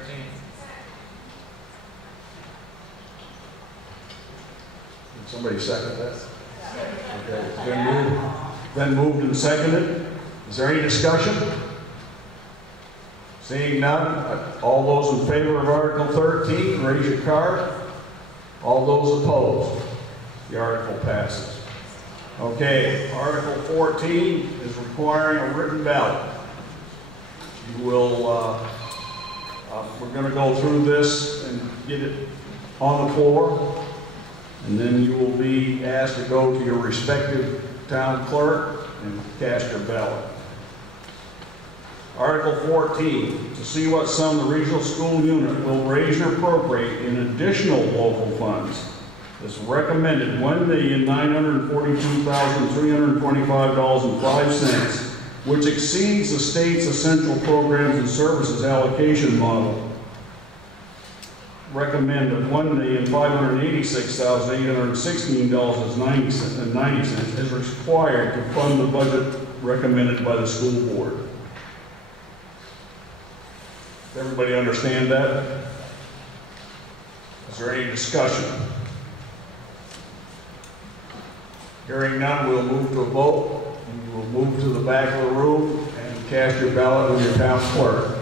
Did somebody second that? Okay, it's been moved and seconded. Is there any discussion? Seeing none, all those in favor of Article 13, raise your card. All those opposed, the article passes. Okay, Article 14 is requiring a written ballot. You will, we're going to go through this and get it on the floor, and then you will be asked to go to your respective town clerk and cast your ballot. Article 14, to see what sum the regional school unit will raise or appropriate in additional local funds. It's recommended $1,942,325.05, which exceeds the state's essential programs and services allocation model. Recommended $1,586,816.90 is required to fund the budget recommended by the school board. Does everybody understand that? Is there any discussion? Hearing none, we'll move to a vote. You will move to the back of the room and cast your ballot with your town clerk.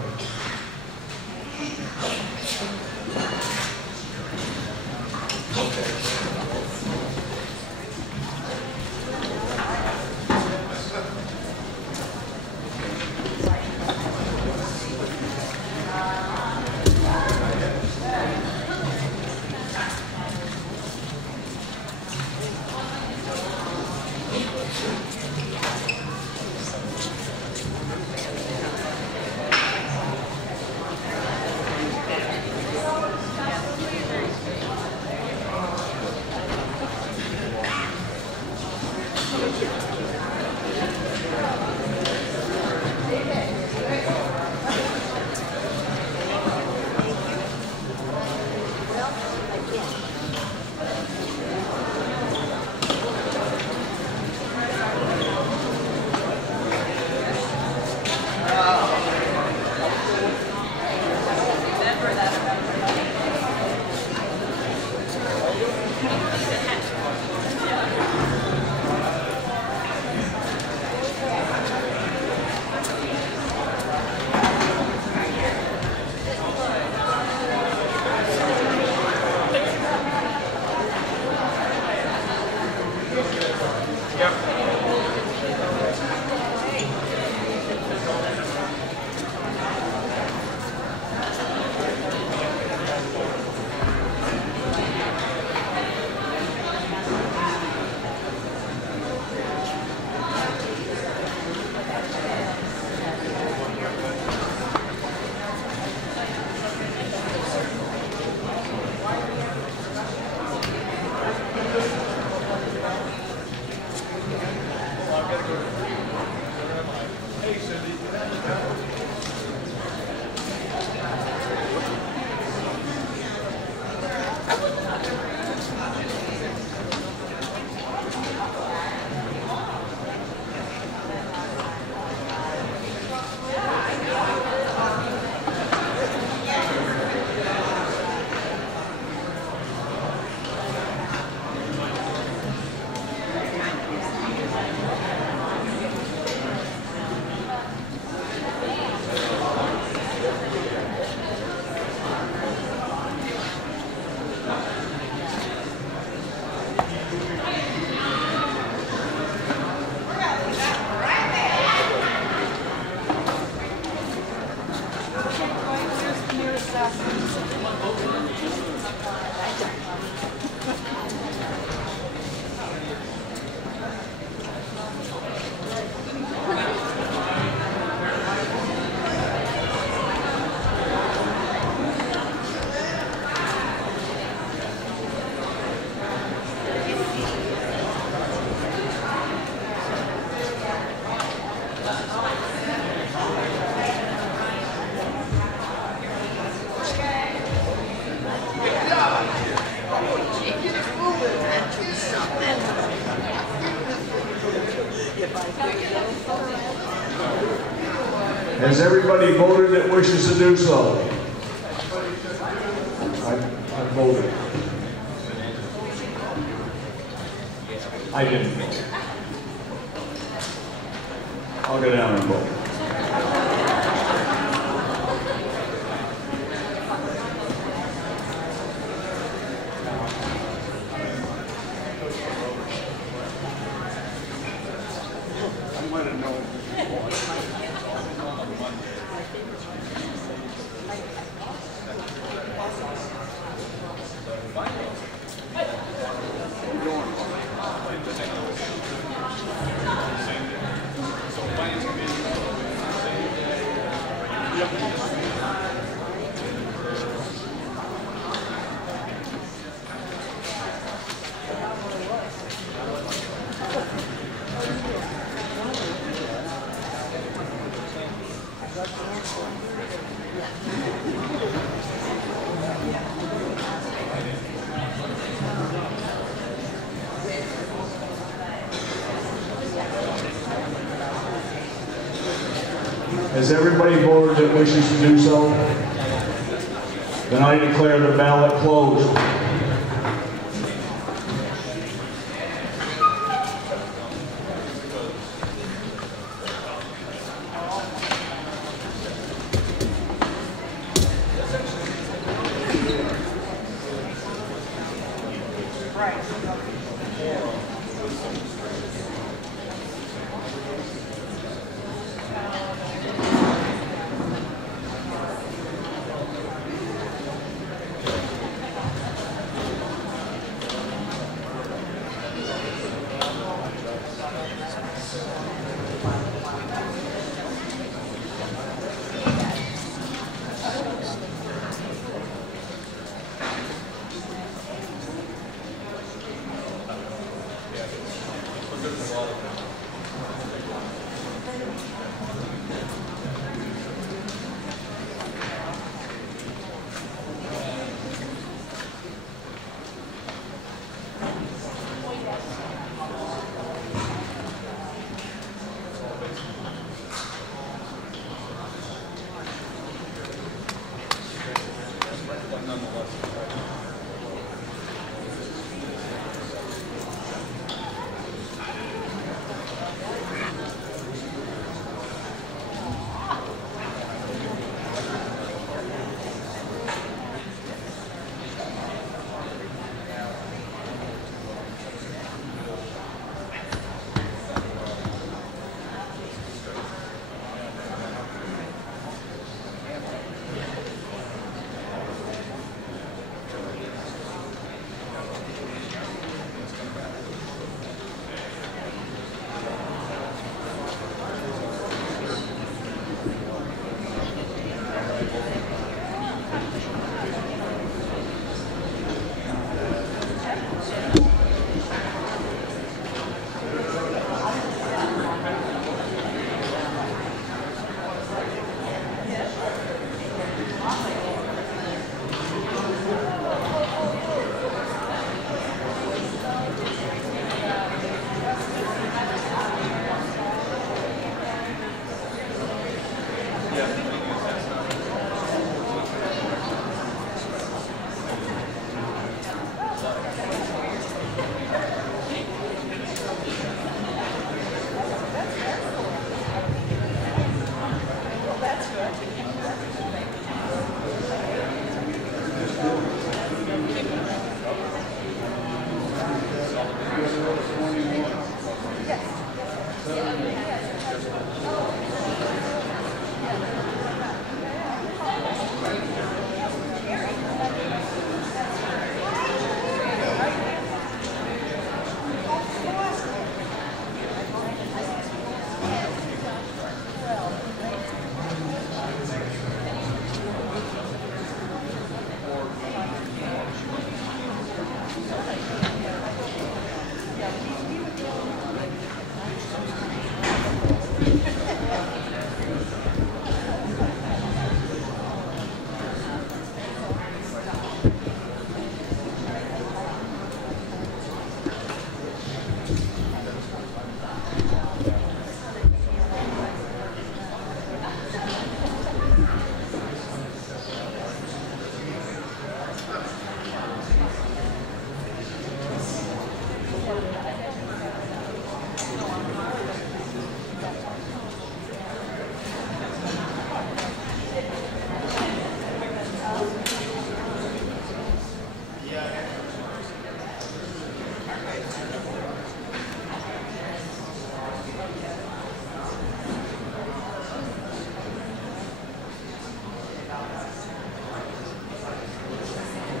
Has everybody voted that wishes to do so? I voted. I didn't vote. I'll go down and vote. Has everybody voted that wishes to do so? Then I declare the ballot closed.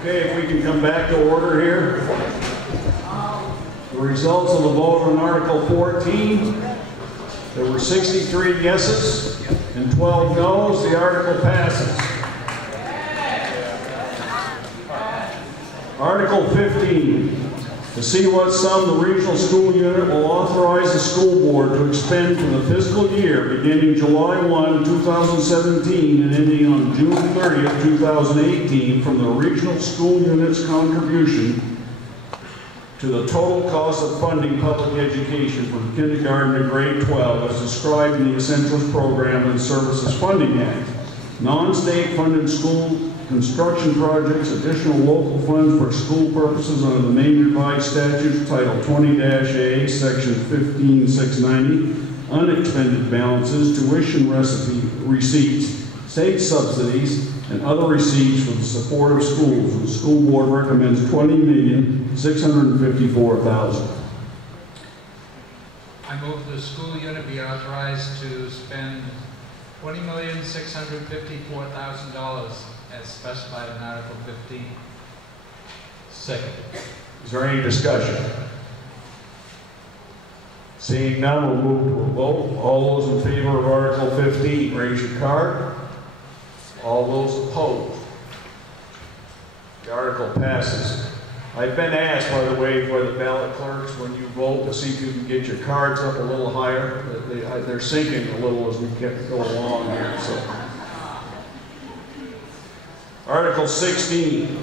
Okay, if we can come back to order here. The results of the vote on Article 14, there were 63 yeses and 12 noes. The article passes. Article 15, to see what sum the regional school unit will authorize the school board to expend for the fiscal year beginning July 1, 2017 and ending on June 30th, 2018 from the regional school unit's contribution to the total cost of funding public education from kindergarten to grade 12 as described in the Essentials Program and Services Funding Act. Non-state funded school construction projects, additional local funds for school purposes under the Maine Revised Statutes, Title 20-A, Section 15690, unexpended balances, tuition receipts, state subsidies, and other receipts for the support of schools. The school board recommends $20,654,000. I move the school unit be authorized to spend $20,654,000 as specified in Article 15. Second. Is there any discussion? Seeing none, we'll move to a vote. All those in favor of Article 15, raise your card. All those opposed. The article passes. I've been asked, by the way, by the ballot clerks, when you vote, to see if you can get your cards up a little higher. They're sinking a little as we go along here. So. Article 16.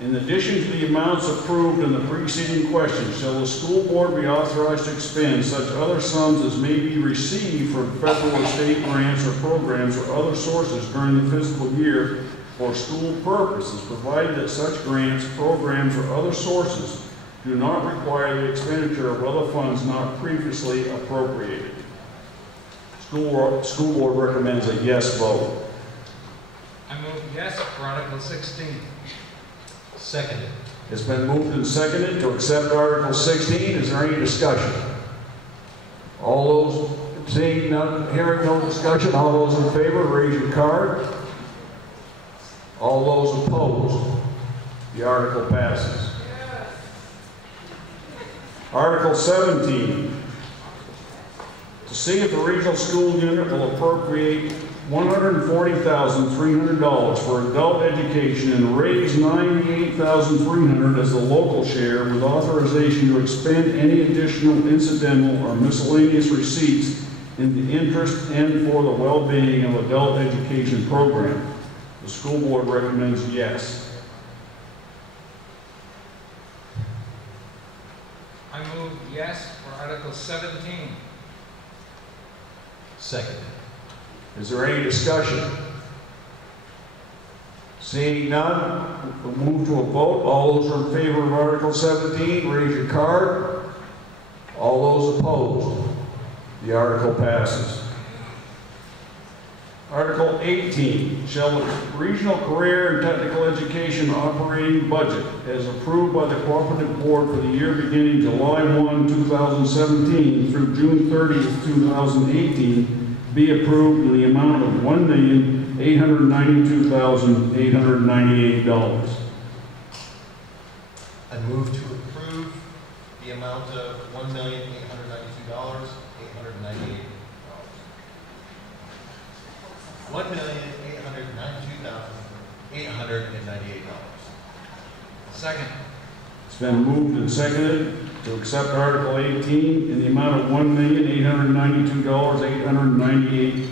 In addition to the amounts approved in the preceding question, shall the school board be authorized to expend such other sums as may be received from federal or state grants or programs or other sources during the fiscal year for school purposes, provided that such grants, programs, or other sources do not require the expenditure of other funds not previously appropriated. School board recommends a yes vote. I move yes for Article 16. Seconded. It's been moved and seconded to accept Article 16. Is there any discussion? All those seeing none, hearing no discussion, all those in favor, raise your card. All those opposed, the article passes. Article 17, to see if the regional school unit will appropriate $140,300 for adult education and raise $98,300 as the local share with authorization to expend any additional incidental or miscellaneous receipts in the interest and for the well-being of adult education program. The school board recommends yes. I move yes for Article 17. Seconded. Is there any discussion? Seeing none, we'll move to a vote. All those in favor of Article 17, raise your card. All those opposed, the article passes. Article 18, shall the Regional Career and Technical Education operating budget as approved by the Cooperative Board for the year beginning July 1, 2017 through June 30, 2018 be approved in the amount of $1,892,898. I move to approve the amount of $1,892,898. $1,892,898. Second. It's been moved and seconded to accept Article 18 in the amount of $1,892,898.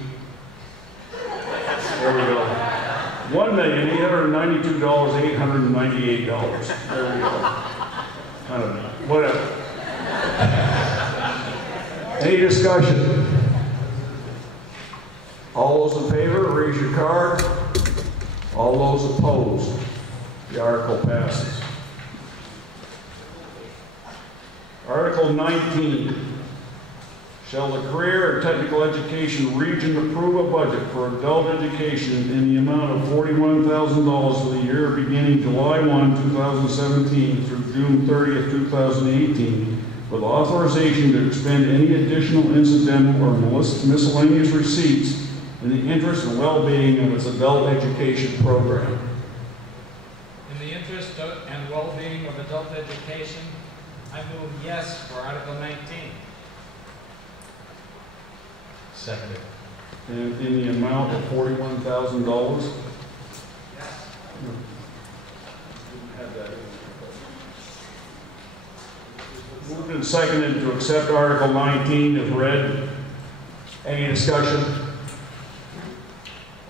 There we go. $1,892,898. There we go. Whatever. Any discussion? All those in favor, raise your card. All those opposed, the article passes. Article 19, shall the Career and Technical Education Region approve a budget for adult education in the amount of $41,000 for the year beginning July 1, 2017 through June 30, 2018, with authorization to expend any additional incidental or miscellaneous receipts in the interest and well-being of its adult education program. In the interest and well-being of adult education, I move yes for Article 19. Seconded. And in the amount of $41,000. Yes. Moved and seconded to accept Article 19 as read. Any discussion?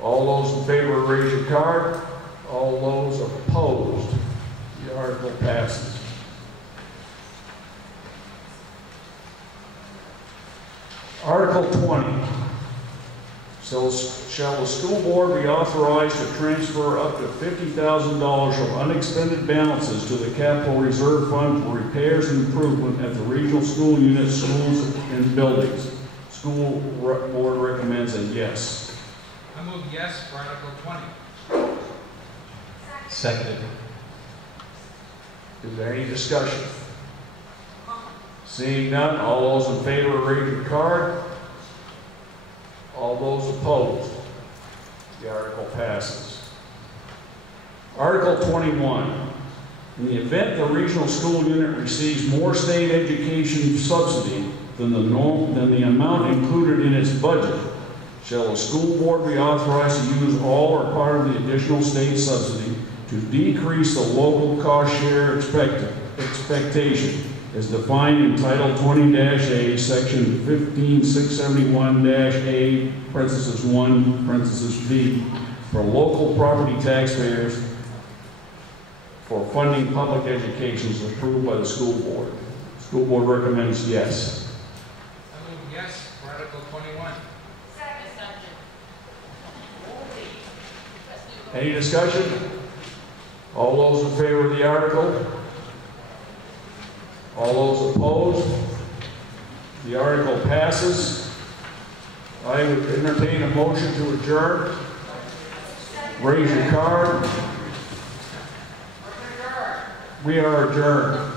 All those in favor raise your card. All those opposed, the article passes. Article 20. Shall the school board be authorized to transfer up to $50,000 of unexpended balances to the capital reserve fund for repairs and improvement at the regional school units, schools, and buildings? School board recommends a yes. I move yes for Article 20. Seconded. Is there any discussion? Seeing none, all those in favor raise your card. All those opposed, the article passes. Article 21. In the event the regional school unit receives more state education subsidy than the amount included in its budget, shall the school board be authorized to use all or part of the additional state subsidy to decrease the local cost share expectation as defined in Title 20-A, Section 15671-A, parenthesis 1, parenthesis B, for local property taxpayers for funding public education as approved by the school board. School board recommends yes. I move yes for Article 21. Any discussion? All those in favor of the article? All those opposed? The article passes. I would entertain a motion to adjourn. Raise your card. We are adjourned.